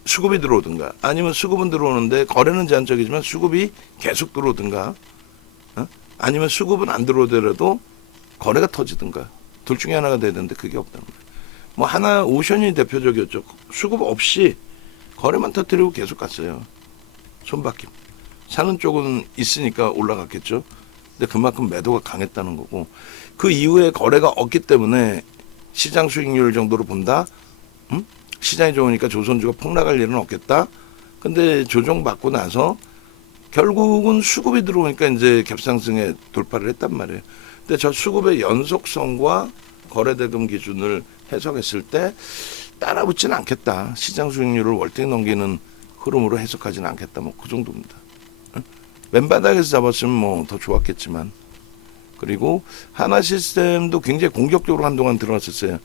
수급이 들어오든가 아니면 수급은 들어오는데 거래는 제한적이지만 수급이 계속 들어오든가 아니면 수급은 안 들어오더라도 거래가 터지든가 둘 중에 하나가 돼야 되는데 그게 없다는 거예요. 하나 오션이 대표적이었죠. 수급 없이 거래만 터뜨리고 계속 갔어요. 손바뀜. 사는 쪽은 있으니까 올라갔겠죠. 근데 그만큼 매도가 강했다는 거고 그 이후에 거래가 없기 때문에 시장 수익률 정도로 본다. 시장이 좋으니까 조선주가 폭락할 일은 없겠다. 근데 조정받고 나서 결국은 수급이 들어오니까 이제 갭상승에 돌파를 했단 말이에요. 근데 저 수급의 연속성과 거래대금 기준을 해석했을 때 따라붙지는 않겠다. 시장 수익률을 월등히 넘기는 흐름으로 해석하지는 않겠다. 그 정도입니다. 맨바닥에서 잡았으면 더 좋았겠지만 그리고 하나시스템도 굉장히 공격적으로 한동안 들어갔었어요.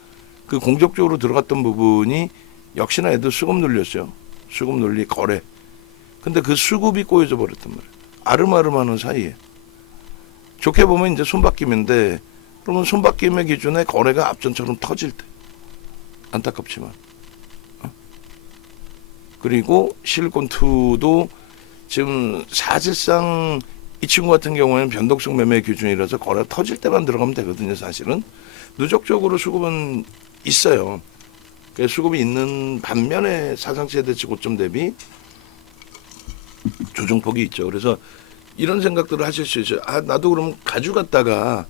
그 공격적으로 들어갔던 부분이 역시나 애들 수급 논리였어요. 수급 논리 거래. 근데 그 수급이 꼬여져 버렸단 말이에요. 아름아름하는 사이에. 좋게 보면 이제 손바뀜인데 그러면 손바뀜의 기준에 거래가 앞전처럼 터질 때. 안타깝지만. 그리고 실리콘2도 지금 사실상 이 친구 같은 경우에는 변동성 매매 기준이라서 거래 터질 때만 들어가면 되거든요. 사실은 누적적으로 수급은 있어요. 수급이 있는 반면에 사상 최대치 고점 대비 조정폭이 있죠. 그래서 이런 생각들을 하실 수 있어요. 아, 나도 그럼 가져갔다가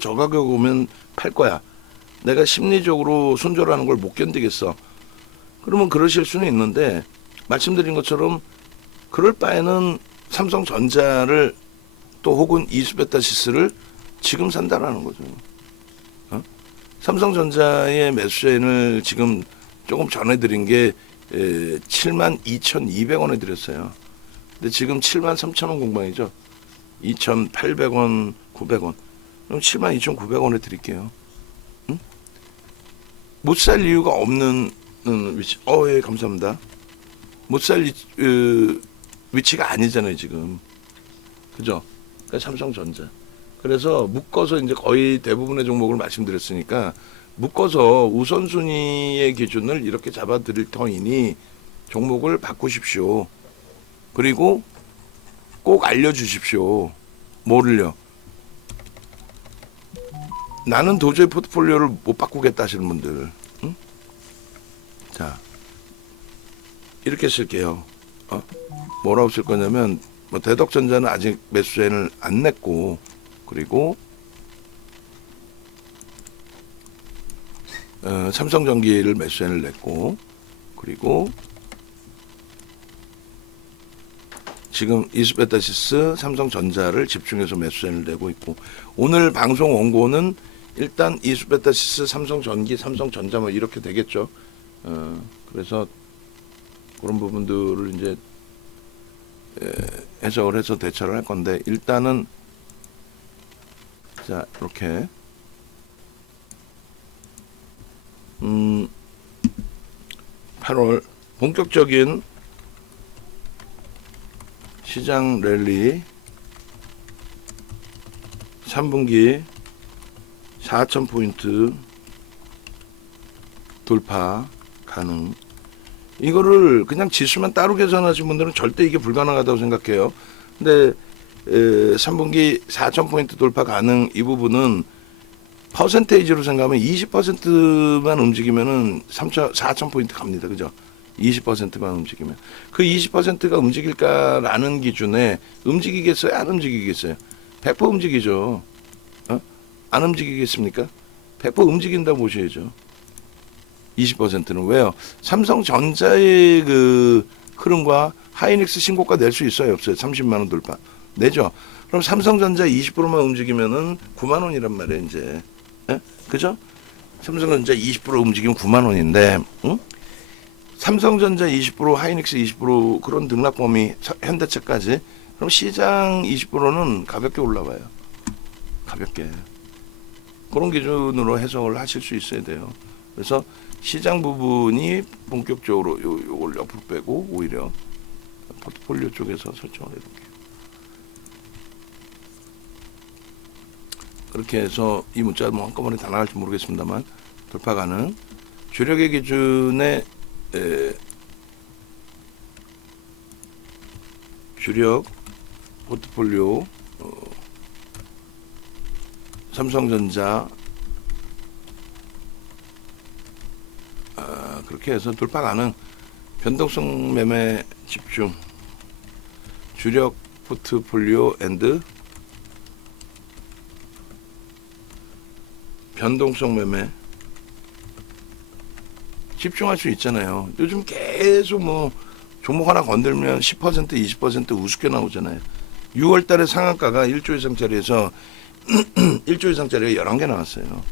저 가격 오면 팔 거야. 내가 심리적으로 손절하는 걸 못 견디겠어. 그러면 그러실 수는 있는데, 말씀드린 것처럼 그럴 바에는 삼성전자를 또 혹은 이수베타시스를 지금 산다라는 거죠. 삼성전자의 매수세인을 지금 조금 전해드린 게 72,200원에 드렸어요. 근데 지금 73,000원 공방이죠. 2,800원, 900원. 그럼 72,900원에 드릴게요. 응? 못 살 이유가 없는 위치. 예, 감사합니다. 못 살 위치가 아니잖아요, 지금. 그죠? 그러니까 삼성전자. 그래서 묶어서 이제 거의 대부분의 종목을 말씀드렸으니까 묶어서 우선순위의 기준을 이렇게 잡아드릴 터이니 종목을 바꾸십시오. 그리고 꼭 알려주십시오. 뭐를요? 나는 도저히 포트폴리오를 못 바꾸겠다 하시는 분들. 응? 자, 이렇게 쓸게요. 뭐라고 쓸 거냐면, 뭐 대덕전자는 아직 매수세를 안 냈고, 그리고 삼성전기를 매수세를 냈고, 그리고 지금 이수베타시스, 삼성전자를 집중해서 매수세를 내고 있고, 오늘 방송 원고는 일단 이수베타시스, 삼성전기, 삼성전자 뭐 이렇게 되겠죠. 그래서 그런 부분들을 이제 해석을 해서 대처를 할 건데, 일단은 자, 이렇게 8월 본격적인 시장 랠리 3분기 4,000포인트 돌파 가능. 이거를 그냥 지수만 따로 계산하신 분들은 절대 이게 불가능하다고 생각해요. 근데 3분기 4,000포인트 돌파 가능, 이 부분은 퍼센테이지로 생각하면 20%만 움직이면은 4,000포인트 갑니다. 그죠? 20%만 움직이면. 그 20%가 움직일까라는 기준에 움직이겠어요? 안 움직이겠어요? 100% 움직이죠. 안 움직이겠습니까? 100% 움직인다고 보셔야죠. 20%는 왜요? 삼성전자의 그 흐름과 하이닉스 신고가 낼 수 있어요? 없어요? 30만 원 돌파. 내죠? 그럼 삼성전자 20%만 움직이면은 9만 원이란 말이에요, 이제. 그죠? 삼성전자 20% 움직이면 9만 원인데, 응? 삼성전자 20%, 하이닉스 20% 그런 등락 범위, 현대차까지. 그럼 시장 20%는 가볍게 올라와요. 가볍게. 그런 기준으로 해석을 하실 수 있어야 돼요. 그래서 시장 부분이 본격적으로 요걸 옆으로 빼고 오히려 포트폴리오 쪽에서 설정을 해볼게요. 그렇게 해서 이 문자 뭐 한꺼번에 다 나갈지 모르겠습니다만 돌파 가능. 주력의 기준에 주력 포트폴리오 삼성전자 그렇게 해서 돌파 가능. 변동성 매매 집중. 주력 포트폴리오 앤드 변동성 매매 집중할 수 있잖아요. 요즘 계속 뭐 종목 하나 건들면 10% 20% 우습게 나오잖아요. 6월 달에 상한가가 1조 이상짜리에서 1조 이상짜리가 11개 나왔어요.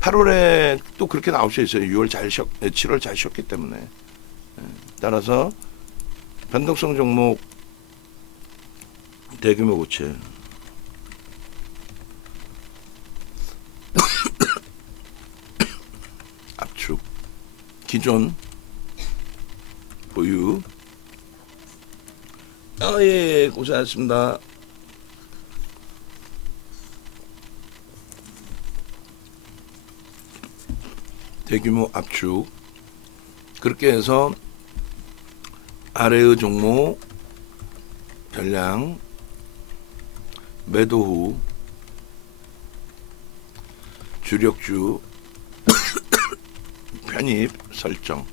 8월에 또 그렇게 나올 수 있어요. 7월 잘 쉬었기 때문에. 따라서 변동성 종목 대규모 고체 압축 기존 보유. 예, 고생하셨습니다. 대규모 압축. 그렇게 해서 아래의 종목 전량 매도 후 주력주 편입 설정,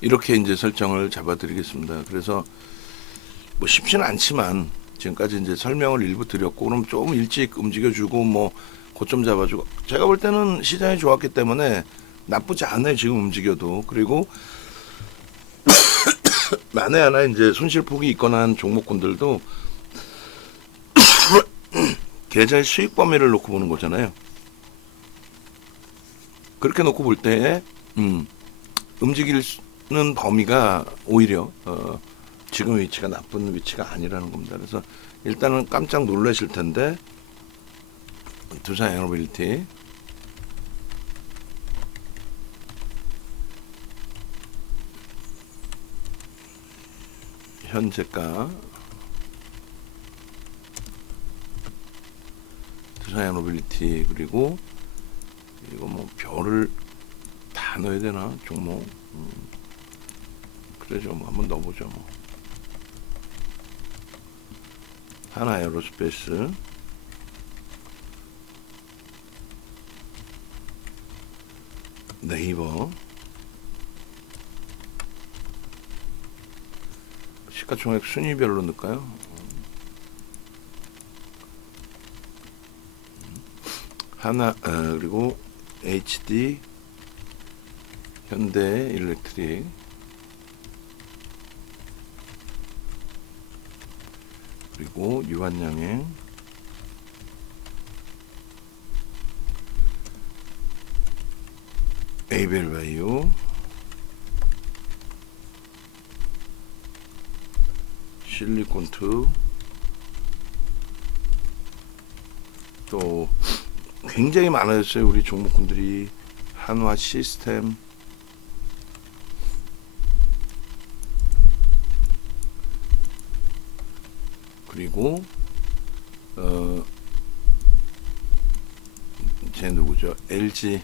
이렇게 이제 설정을 잡아드리겠습니다. 그래서 뭐 쉽지는 않지만 지금까지 이제 설명을 일부 드렸고, 그럼 좀 일찍 움직여주고 뭐 고점 잡아주고, 제가 볼 때는 시장이 좋았기 때문에 나쁘지 않아요, 지금 움직여도. 그리고 만에 하나 이제 손실폭이 있거나 한 종목군들도 계좌의 수익 범위를 놓고 보는 거잖아요. 그렇게 놓고 볼 때 움직이는 범위가 오히려 지금 위치가 나쁜 위치가 아니라는 겁니다. 그래서 일단은 깜짝 놀라실 텐데, 두산 에너빌리티 현재가, 두산 에너빌리티, 그리고 이거 뭐 별을 다 넣어야 되나 종목? 그래죠. 뭐 한번 넣어보죠. 뭐 하나 에어로스페이스, 네이버, 시가총액 순위별로 넣을까요? 하나, 그리고 HD, 현대 일렉트릭, 그리고 유한양행, 에이벨바이오, 실리콘투, 또 굉장히 많아졌어요, 우리 종목군들이. 한화 시스템, 그리고 제 누구죠? LG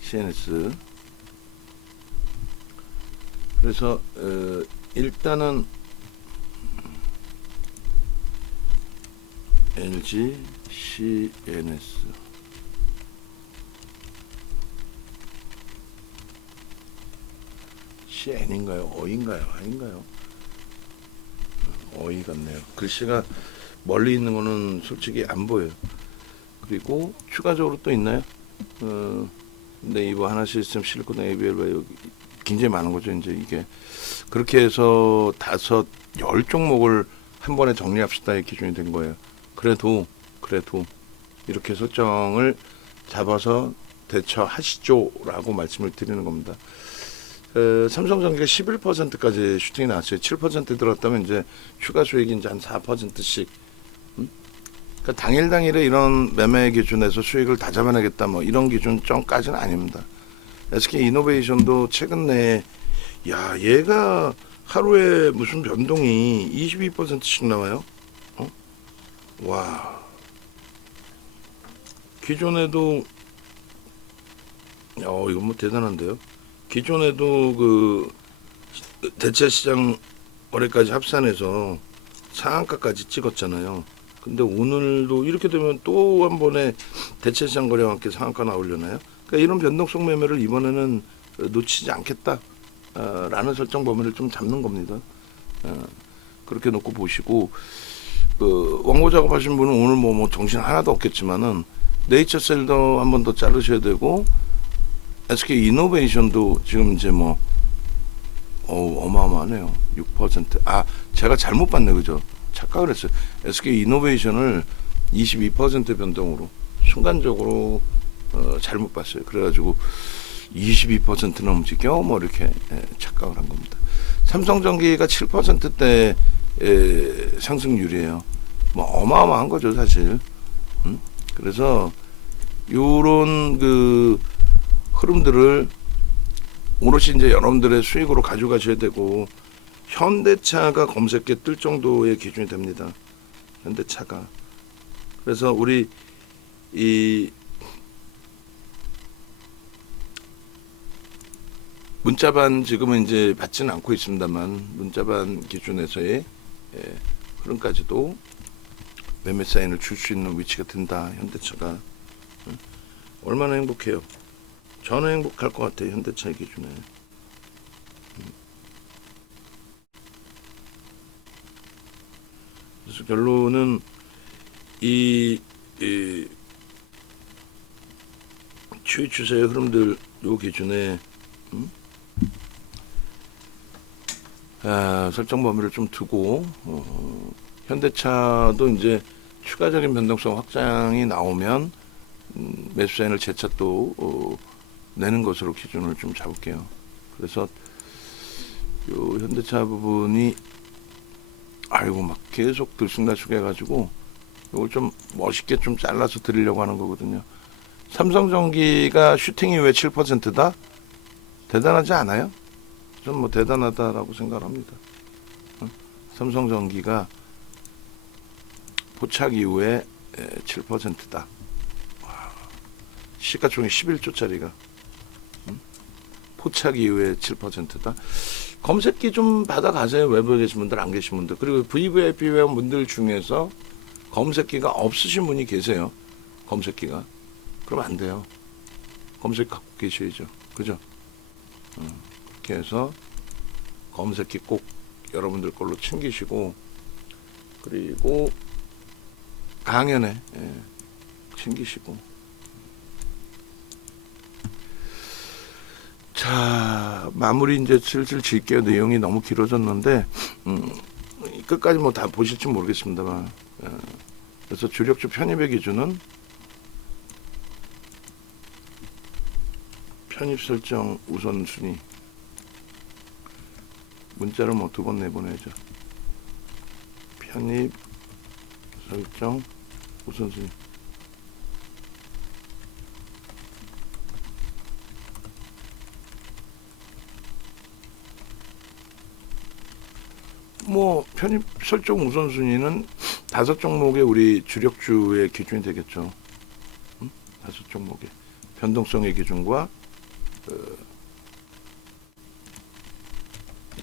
CNS. 그래서 일단은 LG CNS, CN인가요? 어인가요? 아닌가요? 어이 같네요. 글씨가 멀리 있는 거는 솔직히 안 보여요. 그리고 추가적으로 또 있나요? 네이버, 하나 시스템, 실리콘, ABL, 굉장히 많은 거죠. 이제 이게 그렇게 해서 5, 10종목을 한 번에 정리합시다, 이 기준이 된 거예요. 그래도 이렇게 설정을 잡아서 대처하시죠라고 말씀을 드리는 겁니다. 삼성전기가 11%까지 슈팅이 나왔어요. 7% 들었다면 이제 추가 수익이 이제 한 4%씩. 그러니까 당일에 이런 매매 기준에서 수익을 다 잡아내겠다, 뭐 이런 기준점까지는 아닙니다. SK 이노베이션도 최근 내에, 야, 얘가 하루에 무슨 변동이 22%씩 나와요. 와, 기존에도 이건 뭐 대단한데요. 기존에도 그 대체 시장 거래까지 합산해서 상한가까지 찍었잖아요. 근데 오늘도 이렇게 되면 또 한 번에 대체 시장 거래와 함께 상한가 나오려나요? 그러니까 이런 변동성 매매를 이번에는 놓치지 않겠다 라는 설정 범위를 좀 잡는 겁니다. 그렇게 놓고 보시고, 원고 작업하신 분은 오늘 뭐 정신 하나도 없겠지만은 네이처셀도 한 번 더 자르셔야 되고, SK 이노베이션도 지금 이제 뭐 어마어마하네요. 6%. 아, 제가 잘못 봤네, 그죠? 착각을 했어요. SK 이노베이션을 22% 변동으로 순간적으로 잘못 봤어요. 그래가지고 22%나 움직여 뭐 이렇게 착각을 한 겁니다. 삼성전기가 7%대 상승률이에요. 뭐 어마어마한 거죠, 사실. 그래서 요런 그 흐름들을 오롯이 이제 여러분들의 수익으로 가져가셔야 되고, 현대차가 검색에 뜰 정도의 기준이 됩니다. 현대차가. 그래서 우리 이 문자반 지금은 이제 받지는 않고 있습니다만 문자반 기준에서의 흐름까지도 매매 사인을 줄 수 있는 위치가 된다. 현대차가 얼마나 행복해요. 저는 행복할 것 같아요. 현대차 기준에. 그래서 결론은 이 추이 추세의 흐름들 요 기준에 설정 범위를 좀 두고 현대차도 이제 추가적인 변동성 확장이 나오면 매수 사인을 재차 또 내는 것으로 기준을 좀 잡을게요. 그래서 요 현대차 부분이 막 계속 들쑥날쑥 해가지고 이걸 좀 멋있게 좀 잘라서 드리려고 하는 거거든요. 삼성전기가 슈팅 이후에 7%다? 대단하지 않아요? 전 뭐 대단하다라고 생각합니다. 삼성전기가 포착 이후에 7%다. 시가총액 11조짜리가 포착 이후에 7%다. 검색기 좀 받아가세요. 외부에 계신 분들, 안 계신 분들. 그리고 VVIP 회원분들 중에서 검색기가 없으신 분이 계세요. 검색기가. 그러면 안 돼요. 검색 갖고 계셔야죠. 그죠? 그렇게 해서 검색기 꼭 여러분들 걸로 챙기시고, 그리고 강연에 챙기시고. 자, 마무리 이제 슬슬 질게요. 내용이 너무 길어졌는데 끝까지 뭐 다 보실지 모르겠습니다만, 그래서 주력주 편입의 기준은 편입 설정 우선순위, 문자를 뭐 2번 내보내죠. 편입 설정 우선순위. 뭐 편입 설정 우선순위는 5종목의 우리 주력주의 기준이 되겠죠. 5종목의 변동성의 기준과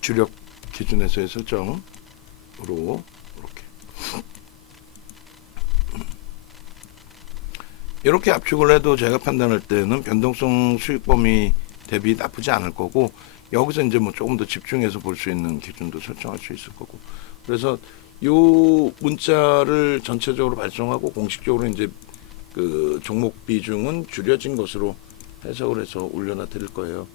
주력 기준에서의 설정으로 이렇게 압축을 해도 제가 판단할 때는 변동성 수익 범위 대비 나쁘지 않을 거고, 여기서 이제 뭐 조금 더 집중해서 볼 수 있는 기준도 설정할 수 있을 거고, 그래서 요 문자를 전체적으로 발송하고 공식적으로 이제 그 종목 비중은 줄여진 것으로 해석을 해서 올려놔 드릴 거예요.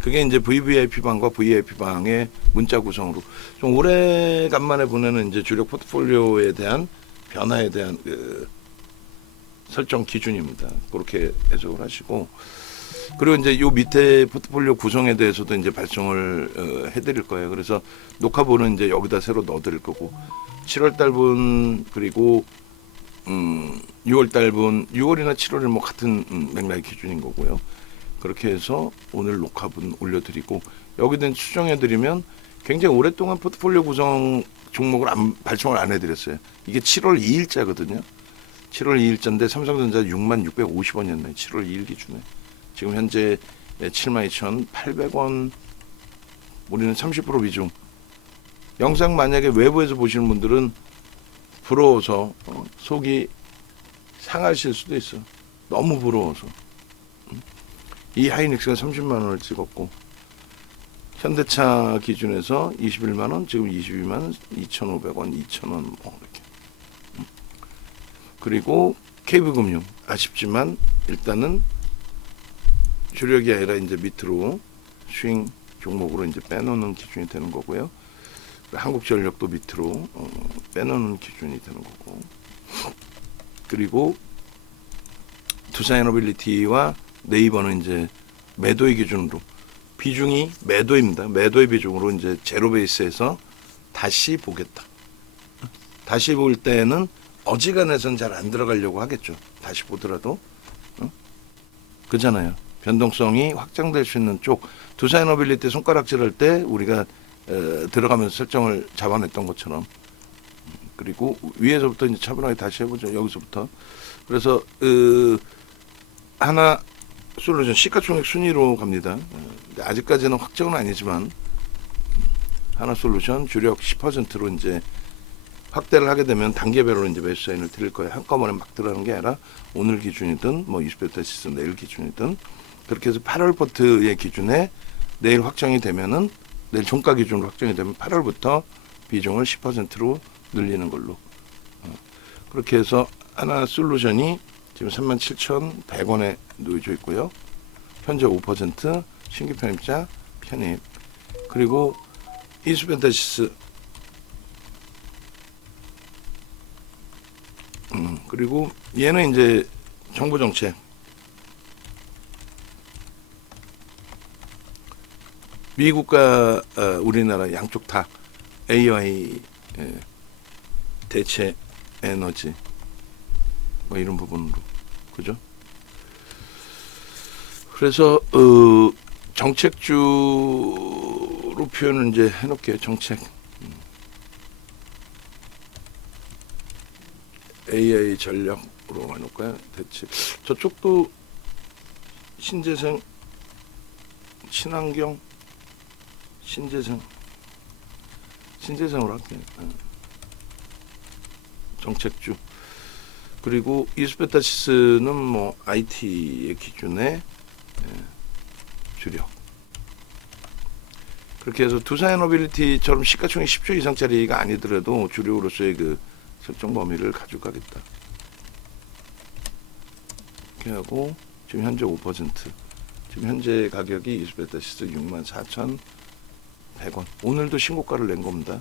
그게 이제 VVIP 방과 VIP 방의 문자 구성으로 좀 오래간만에 보내는 이제 주력 포트폴리오에 대한 변화에 대한 그 설정 기준입니다. 그렇게 해석을 하시고, 그리고 이제 요 밑에 포트폴리오 구성에 대해서도 이제 발송을 해드릴 거예요. 그래서 녹화본은 이제 여기다 새로 넣어드릴 거고, 7월 달분 그리고 6월 달분, 6월이나 7월이 뭐 같은 맥락의 기준인 거고요. 그렇게 해서 오늘 녹화분 올려드리고, 여기든 수정해드리면 굉장히 오랫동안 포트폴리오 구성 종목을 발송을 안 해드렸어요. 이게 7월 2일자거든요. 7월 2일자인데 삼성전자 66,650원이었나요? 7월 2일 기준에. 지금 현재 72,800원, 우리는 30% 비중. 영상 만약에 외부에서 보시는 분들은 부러워서 속이 상하실 수도 있어. 너무 부러워서. 이 하이닉스가 30만 원을 찍었고, 현대차 기준에서 21만 원, 지금 22만 2,500원, 2,000원 뭐 이렇게. 그리고 KB금융 아쉽지만 일단은 주력이 아니라 이제 밑으로 스윙 종목으로 이제 빼놓는 기준이 되는 거고요. 한국전력도 밑으로 빼놓는 기준이 되는 거고. 그리고 두산에너빌리티와 네이버는 이제 매도의 기준으로, 비중이 매도입니다. 매도의 비중으로 이제 제로 베이스에서 다시 보겠다. 다시 볼 때는 어지간해서는 잘 안 들어가려고 하겠죠. 다시 보더라도. 그잖아요. 변동성이 확장될 수 있는 쪽, 두산에너빌리티 손가락질할 때 우리가 들어가면서 설정을 잡아냈던 것처럼. 그리고 위에서부터 이제 차분하게 다시 해보죠. 여기서부터. 그래서 하나 하나솔루션 시가총액 순위로 갑니다. 근데 아직까지는 확정은 아니지만 하나솔루션 주력 10%로 이제 확대를 하게 되면 단계별로 이제 매수 사인을 드릴 거예요. 한꺼번에 막 들어가는 게 아니라 오늘 기준이든 뭐 20배터시스 내일 기준이든 그렇게 해서 8월 버트의 기준에 내일 확정이 되면은 내일 종가 기준으로 확정이 되면 8월부터 비중을 10%로 늘리는 걸로. 그렇게 해서 하나솔루션이 지금 37,100원에 놓여져 있고요. 현재 5% 신규 편입자 편입. 그리고 이수펜타시스 그리고 얘는 이제 정부 정책 미국과 우리나라 양쪽 다 AI 대체 에너지 뭐 이런 부분으로 그죠? 그래서 정책주로 표현을 이제 해놓을게요. 정책 AI 전략으로 해놓을까요? 대체 저쪽도 신재생 친환경 신재생으로 할게요. 정책주 그리고 이수페타시스는 뭐 IT의 기준에 주력 그렇게 해서 두산에너빌리티처럼 시가총액 10조 이상짜리가 아니더라도 주력으로서의 그 설정 범위를 가져가겠다 이렇게 하고 지금 현재 5% 지금 현재 가격이 이수페타시스 64,100원 오늘도 신고가를 낸 겁니다.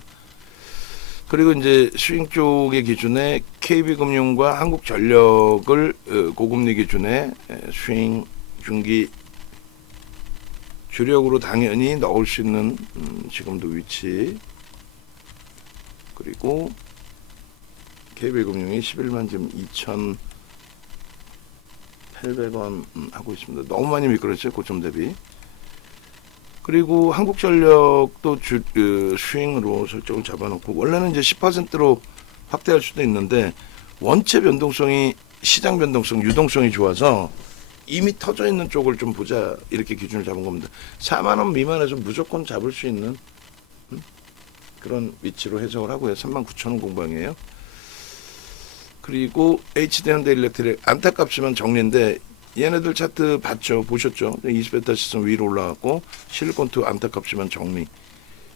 그리고 이제 스윙 쪽의 기준에 KB금융과 한국전력을 고금리 기준에 스윙 중기 주력으로 당연히 넣을 수 있는 지금도 위치 그리고 KB금융이 11만 지금 2,800원 하고 있습니다. 너무 많이 미끄러졌어요. 고점 대비. 그리고 한국전력도 스윙으로 설정을 잡아놓고 원래는 이제 10%로 확대할 수도 있는데 원체 변동성이 시장 변동성 유동성이 좋아서 이미 터져 있는 쪽을 좀 보자 이렇게 기준을 잡은 겁니다. 4만 원 미만에서 무조건 잡을 수 있는 그런 위치로 해석을 하고요. 39,000원 공방이에요. 그리고 HD현대일렉트릭 안타깝지만 정리인데 얘네들 차트 봤죠? 보셨죠? 20베타 시선 위로 올라갔고 실리콘2 안타깝지만 정리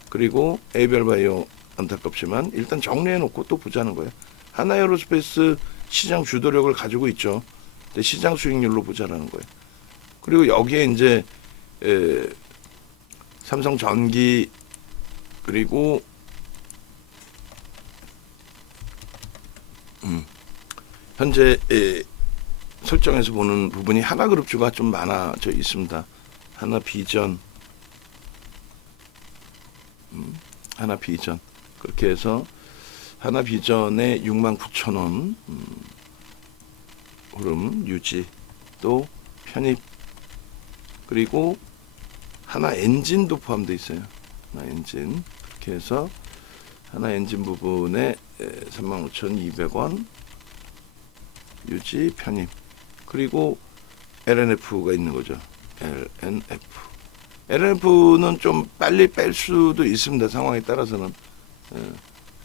그리고 에이별바이오 안타깝지만 일단 정리해놓고 또 보자는 거예요. 하나에어로스페이스 시장 주도력을 가지고 있죠. 근데 시장 수익률로 보자라는 거예요. 그리고 여기에 이제 삼성전기 그리고 현재 설정에서 보는 부분이 하나그룹주가 좀 많아져 있습니다. 하나비전, 하나비전 그렇게 해서 하나비전에 69,000원 흐름 유지 또 편입 그리고 하나엔진도 포함되어 있어요. 하나엔진 그렇게 해서 하나엔진 부분에 35,200원 유지 편입 그리고 LNF가 있는 거죠. LNF는 좀 빨리 뺄 수도 있습니다. 상황에 따라서는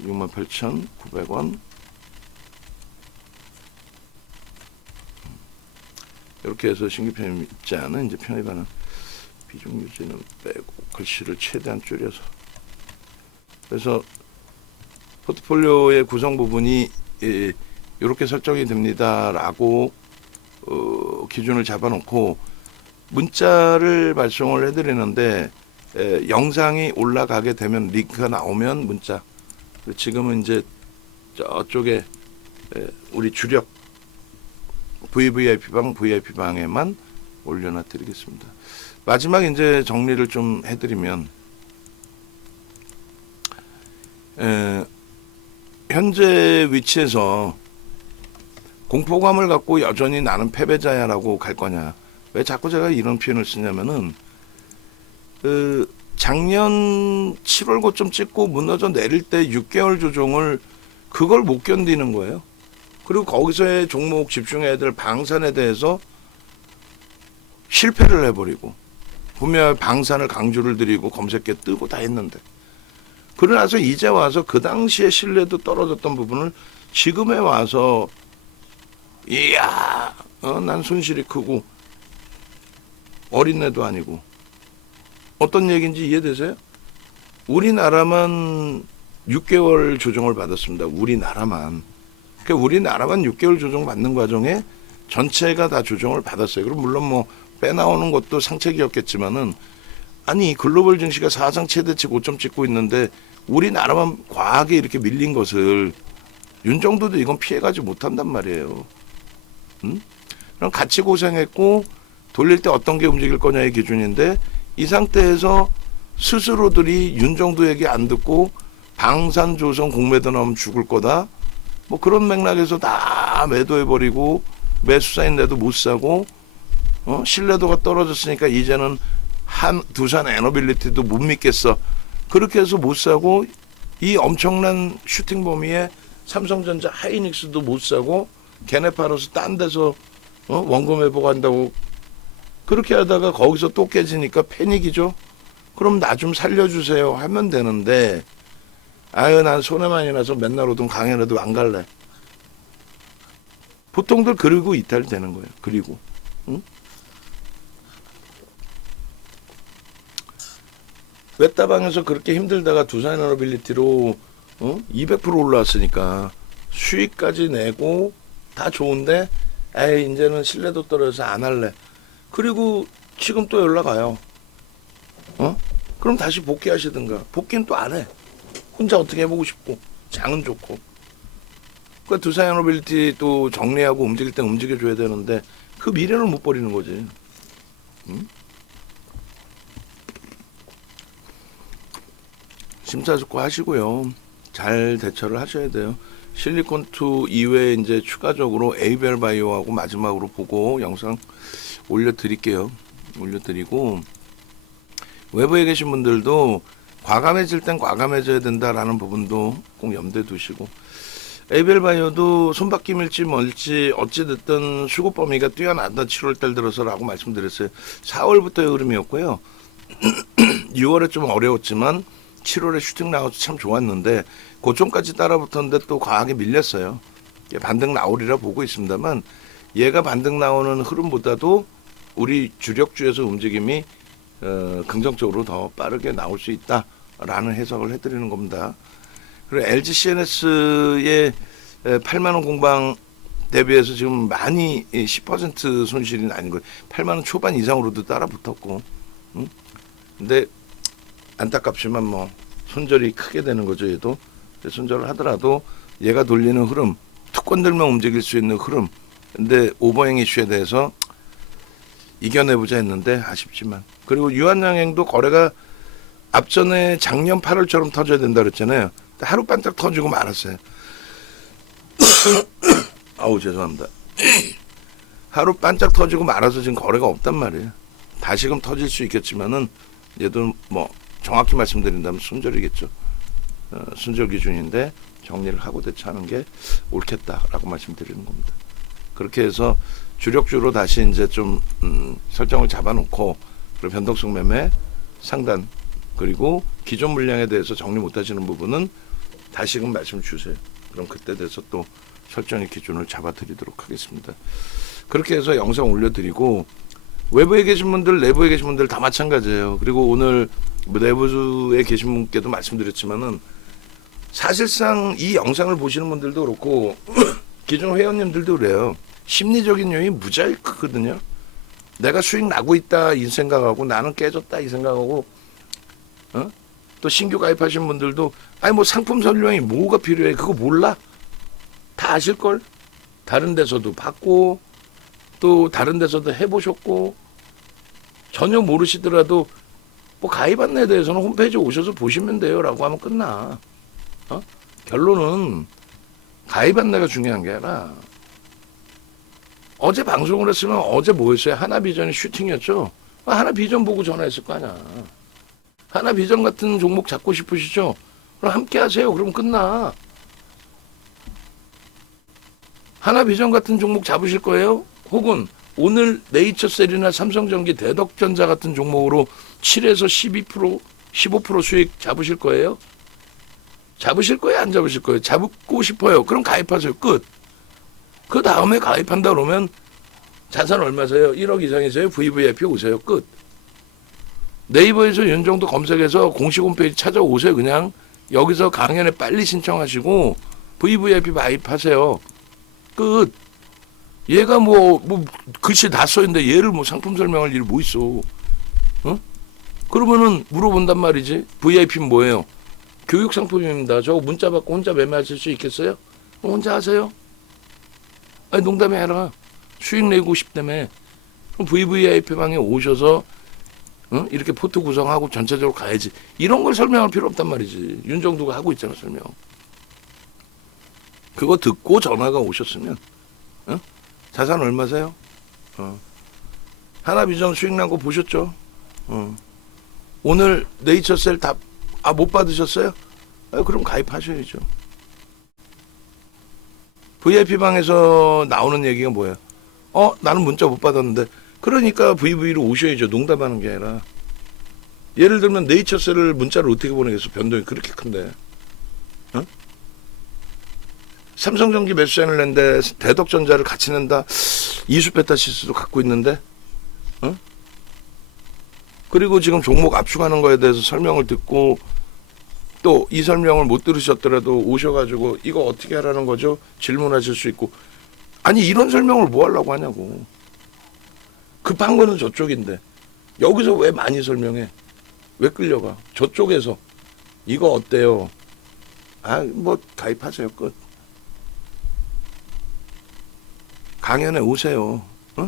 68,900원 이렇게 해서 신규 편입자는 이제 편입하는 비중 유지는 빼고 글씨를 최대한 줄여서 그래서 포트폴리오의 구성 부분이 이렇게 설정이 됩니다라고 기준을 잡아놓고 문자를 발송을 해드리는데 영상이 올라가게 되면 링크가 나오면 문자 지금은 이제 저쪽에 우리 주력 VVIP방에만 올려놔 드리겠습니다. 마지막 이제 정리를 좀 해드리면 현재 위치에서 공포감을 갖고 여전히 나는 패배자야라고 갈 거냐. 왜 자꾸 제가 이런 표현을 쓰냐면은 작년 7월 고점 찍고 무너져 내릴 때 6개월 조정을 그걸 못 견디는 거예요. 그리고 거기서의 종목 집중해야 될 방산에 대해서 실패를 해버리고 분명히 방산을 강조를 드리고 검색에 뜨고 다 했는데 그러고 나서 이제 와서 그 당시에 신뢰도 떨어졌던 부분을 지금에 와서 이야 난 손실이 크고 어린애도 아니고 어떤 얘기인지 이해되세요? 우리나라만 6개월 조정을 받았습니다. 우리나라만. 그러니까 우리나라만 6개월 조정 받는 과정에 전체가 다 조정을 받았어요. 그럼 물론 뭐 빼나오는 것도 상책이었겠지만은 아니 글로벌 증시가 사상 최대치 고점 찍고 있는데 우리나라만 과하게 이렇게 밀린 것을 윤정도도 이건 피해가지 못한단 말이에요. 그럼 같이 고생했고 돌릴 때 어떤 게 움직일 거냐의 기준인데 이 상태에서 스스로들이 윤정도 얘기 안 듣고 방산조선 공매도 나오면 죽을 거다. 뭐 그런 맥락에서 다 매도해버리고 매수사인데도 못 사고 신뢰도가 떨어졌으니까 이제는 두산 에너빌리티도 못 믿겠어. 그렇게 해서 못 사고 이 엄청난 슈팅 범위에 삼성전자 하이닉스도 못 사고 걔네 팔아서 딴 데서 원금 회복한다고 그렇게 하다가 거기서 또 깨지니까 패닉이죠. 그럼 나 좀 살려주세요 하면 되는데 아유 난 손해만이 나서 맨날 오던 강연에도 안 갈래. 보통들 그리고 이탈되는 거예요. 그리고 외따방에서 그렇게 힘들다가 두산에너빌리티로 200% 올라왔으니까 수익까지 내고 다 좋은데 에이 이제는 신뢰도 떨어져서 안 할래. 그리고 지금 또 연락 와요. 그럼 다시 복귀하시든가. 복귀는 또 안 해. 혼자 어떻게 해보고 싶고 장은 좋고. 그러니까 두산에너빌리티 또 정리하고 움직일 땐 움직여줘야 되는데 그 미래를 못 버리는 거지. 심사숙고 하시고요. 잘 대처를 하셔야 돼요. 실리콘2 이외에 이제 추가적으로 에이벨 바이오하고 마지막으로 보고 영상 올려드릴게요. 올려드리고 외부에 계신 분들도 과감해질 땐 과감해져야 된다라는 부분도 꼭 염두에 두시고 에이벨 바이오도 손바뀜일지 뭘지 어찌됐든 수급 범위가 뛰어나다 7월달 들어서라고 말씀드렸어요. 4월부터의 흐름이었고요. 6월에 좀 어려웠지만 7월에 슈팅 나와서 참 좋았는데 고점까지 따라붙었는데 또 과하게 밀렸어요. 반등 나오리라 보고 있습니다만 얘가 반등 나오는 흐름보다도 우리 주력주에서 움직임이 긍정적으로 더 빠르게 나올 수 있다라는 해석을 해드리는 겁니다. 그리고 LG CNS의 8만 원 공방 대비해서 지금 많이 10% 손실이 아닌 거예요. 8만 원 초반 이상으로도 따라 붙었고, 근데 안타깝지만 뭐 손절이 크게 되는 거죠. 얘도 손절을 하더라도 얘가 돌리는 흐름, 특권들만 움직일 수 있는 흐름. 근데 오버행 이슈에 대해서 이겨내보자 했는데 아쉽지만. 그리고 유한양행도 거래가 앞전에 작년 8월처럼 터져야 된다 그랬잖아요. 하루 반짝 터지고 말았어요. 아우 죄송합니다. 하루 반짝 터지고 말아서 지금 거래가 없단 말이에요. 다시금 터질 수 있겠지만은 얘도 뭐 정확히 말씀드린다면 손절이겠죠. 손절 기준인데 정리를 하고 대처하는 게 옳겠다라고 말씀드리는 겁니다. 그렇게 해서 주력주로 다시 이제 좀 설정을 잡아놓고 그리고 변동성 매매 상단 그리고 기존 물량에 대해서 정리 못하시는 부분은 다시금 말씀 주세요. 그럼 그때 돼서 또 설정의 기준을 잡아드리도록 하겠습니다. 그렇게 해서 영상 올려드리고 외부에 계신 분들, 내부에 계신 분들 다 마찬가지예요. 그리고 오늘 내부에 계신 분께도 말씀드렸지만은 사실상 이 영상을 보시는 분들도 그렇고 기존 회원님들도 그래요. 심리적인 요인이 무지하게 크거든요. 내가 수익 나고 있다 이 생각하고 나는 깨졌다 이 생각하고 또 신규 가입하신 분들도 아니 뭐 상품 설명이 뭐가 필요해 그거 몰라? 다 아실걸? 다른 데서도 받고 또 다른 데서도 해보셨고 전혀 모르시더라도 뭐 가입 안내에 대해서는 홈페이지에 오셔서 보시면 돼요 라고 하면 끝나. 결론은 가입 안내가 중요한 게 아니라 어제 방송을 했으면 어제 뭐였어요? 하나비전이 슈팅이었죠? 하나비전 보고 전화했을 거 아니야. 하나비전 같은 종목 잡고 싶으시죠? 그럼 함께 하세요. 그럼 끝나. 하나비전 같은 종목 잡으실 거예요? 혹은 오늘 네이처셀이나 삼성전기, 대덕전자 같은 종목으로 7에서 12%, 15% 수익 잡으실 거예요? 잡으실 거예요? 안 잡으실 거예요? 잡고 싶어요. 그럼 가입하세요. 끝. 그 다음에 가입한다 그러면 자산 얼마세요? 1억 이상이세요? VVIP 오세요. 끝. 네이버에서 윤정도 검색해서 공식 홈페이지 찾아오세요. 그냥 여기서 강연에 빨리 신청하시고 VVIP 가입하세요. 끝. 얘가 뭐 글씨 다 써있는데 얘를 뭐 상품 설명할 일이 뭐 있어. 어? 그러면은 물어본단 말이지. VIP는 뭐예요? 교육 상품입니다. 저거 문자 받고 혼자 매매하실 수 있겠어요? 혼자 하세요? 아니 농담이 아니라 수익 내고 싶다며. VVIP 방에 오셔서 이렇게 포트 구성하고 전체적으로 가야지. 이런 걸 설명할 필요 없단 말이지. 윤정도가 하고 있잖아 설명. 그거 듣고 전화가 오셨으면 자산 얼마세요? 하나비전 수익 난 거 보셨죠? 오늘 네이처셀 다 못 받으셨어요? 그럼 가입하셔야죠. VIP 방에서 나오는 얘기가 뭐예요? 나는 문자 못 받았는데. 그러니까 VV로 오셔야죠. 농담하는 게 아니라. 예를 들면 네이처셀을 문자를 어떻게 보내겠어? 변동이 그렇게 큰데. 삼성전기 매수세를 낸데 대덕전자를 같이 낸다. 이수페타시스도 갖고 있는데. 그리고 지금 종목 압축하는 거에 대해서 설명을 듣고 또 이 설명을 못 들으셨더라도 오셔가지고 이거 어떻게 하라는 거죠? 질문하실 수 있고. 아니 이런 설명을 뭐 하려고 하냐고. 급한 거는 저쪽인데 여기서 왜 많이 설명해? 왜 끌려가? 저쪽에서 이거 어때요? 뭐 가입하세요. 끝. 강연에 오세요.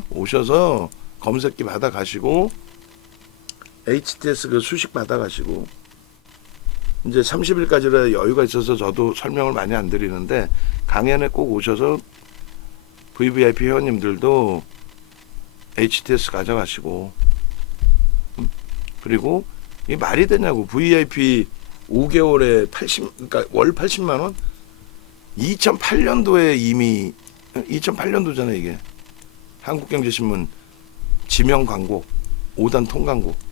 오셔서 검색기 받아가시고 HTS 그 수식 받아가시고 이제 30일까지라 여유가 있어서 저도 설명을 많이 안 드리는데 강연에 꼭 오셔서 VVIP 회원님들도 HTS 가져가시고 그리고 이 말이 되냐고. VIP 5개월에 80 그러니까 월 80만 원? 2008년도에 이미 2008년도잖아요 이게. 한국경제신문 지명 광고 5단 통광고.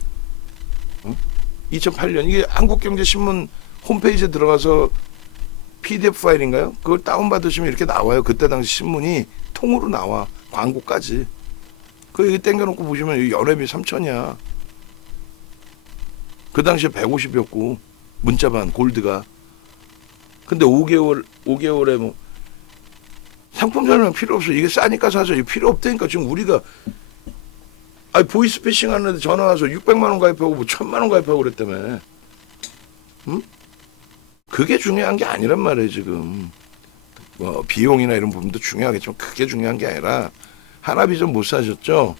2008년 이게 한국경제신문 홈페이지에 들어가서 PDF 파일인가요? 그걸 다운받으시면 이렇게 나와요. 그때 당시 신문이 통으로 나와. 광고까지. 그 여기 땡겨놓고 보시면 연회비 3천이야. 그 당시에 150이었고 문자반 골드가. 근데 5개월에 뭐 상품 설명 필요 없어. 이게 싸니까 사서 이거 필요 없다니까. 지금 우리가 보이스피싱 하는데 전화 와서 600만 원 가입하고 뭐 1000만 원 가입하고 그랬다며. 그게 중요한 게 아니란 말이에요 지금. 뭐 비용이나 이런 부분도 중요하겠지만 그게 중요한 게 아니라 하나비전 못 사셨죠?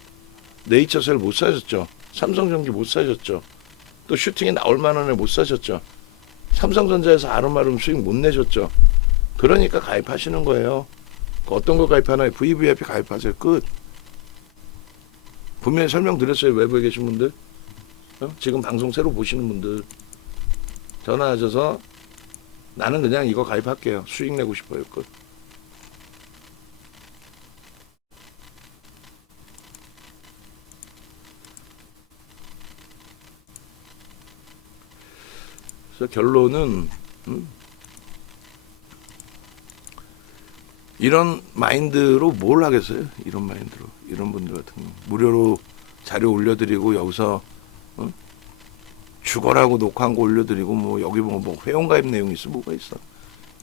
네이처셀 못 사셨죠? 삼성전기 못 사셨죠? 또 슈팅이 나올 만한 애 못 사셨죠? 삼성전자에서 아름아름 수익 못 내셨죠? 그러니까 가입하시는 거예요. 어떤 거 가입하나요? VVIP 가입하세요. 끝. 분명히 설명드렸어요. 외부에 계신 분들. 지금 방송 새로 보시는 분들. 전화하셔서 나는 그냥 이거 가입할게요. 수익 내고 싶어요. 끝. 그래서 결론은 이런 마인드로 뭘 하겠어요? 이런 마인드로. 이런 분들 같은 거. 무료로 자료 올려드리고 여기서 죽어라고 녹화한 거 올려드리고 뭐 여기 뭐 회원가입 내용이 있어 뭐가 있어.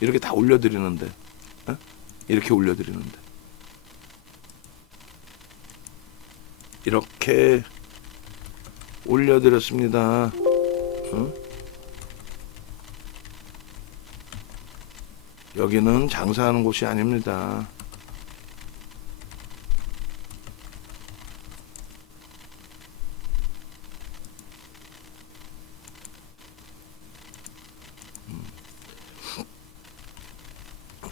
이렇게 다 올려드리는데 이렇게 올려드리는데 이렇게 올려드렸습니다. 여기는 장사하는 곳이 아닙니다.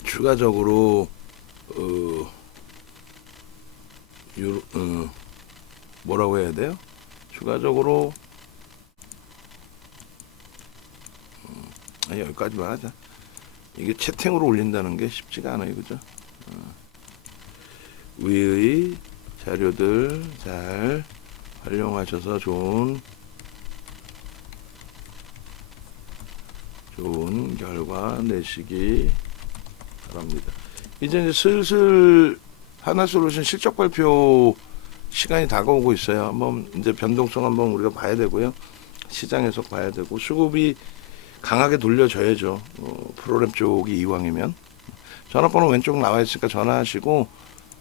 추가적으로 뭐라고 해야 돼요? 추가적으로 여기까지만 하자. 이게 채팅으로 올린다는 게 쉽지가 않아요, 그죠? 위의 자료들 잘 활용하셔서 좋은 결과 내시기 바랍니다. 이제 슬슬 하나솔루션 실적 발표 시간이 다가오고 있어요. 한번 이제 변동성 한번 우리가 봐야 되고요. 시장 해석 봐야 되고 수급이 강하게 돌려줘야죠. 프로그램 쪽이 이왕이면 전화번호 왼쪽 나와 있으니까 전화하시고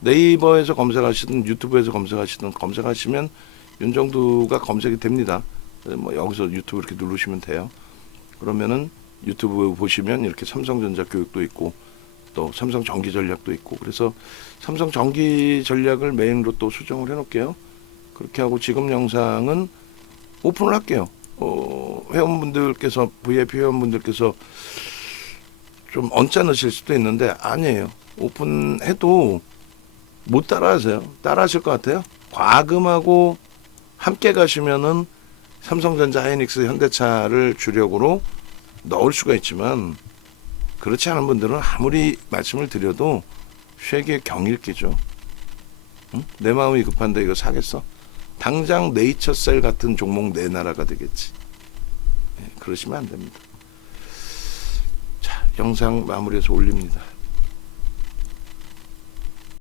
네이버에서 검색하시든 유튜브에서 검색하시든 검색하시면 윤정두가 검색이 됩니다. 뭐 여기서 유튜브 이렇게 누르시면 돼요. 그러면은 유튜브 보시면 이렇게 삼성전자 교육도 있고 또 삼성 전기 전략도 있고 그래서 삼성 전기 전략을 메인으로 또 수정을 해놓을게요. 그렇게 하고 지금 영상은 오픈을 할게요. 회원분들께서 VIP 회원분들께서 좀 언짢으실 수도 있는데 아니에요. 오픈해도 못 따라하세요. 따라하실 것 같아요. 과금하고 함께 가시면은 삼성전자, 하이닉스, 현대차를 주력으로 넣을 수가 있지만 그렇지 않은 분들은 아무리 말씀을 드려도 쉐기의 경일기죠. 응? 내 마음이 급한데 이거 사겠어? 당장 네이처셀 같은 종목 내놔라가 되겠지. 네, 그러시면 안 됩니다. 자, 영상 마무리해서 올립니다.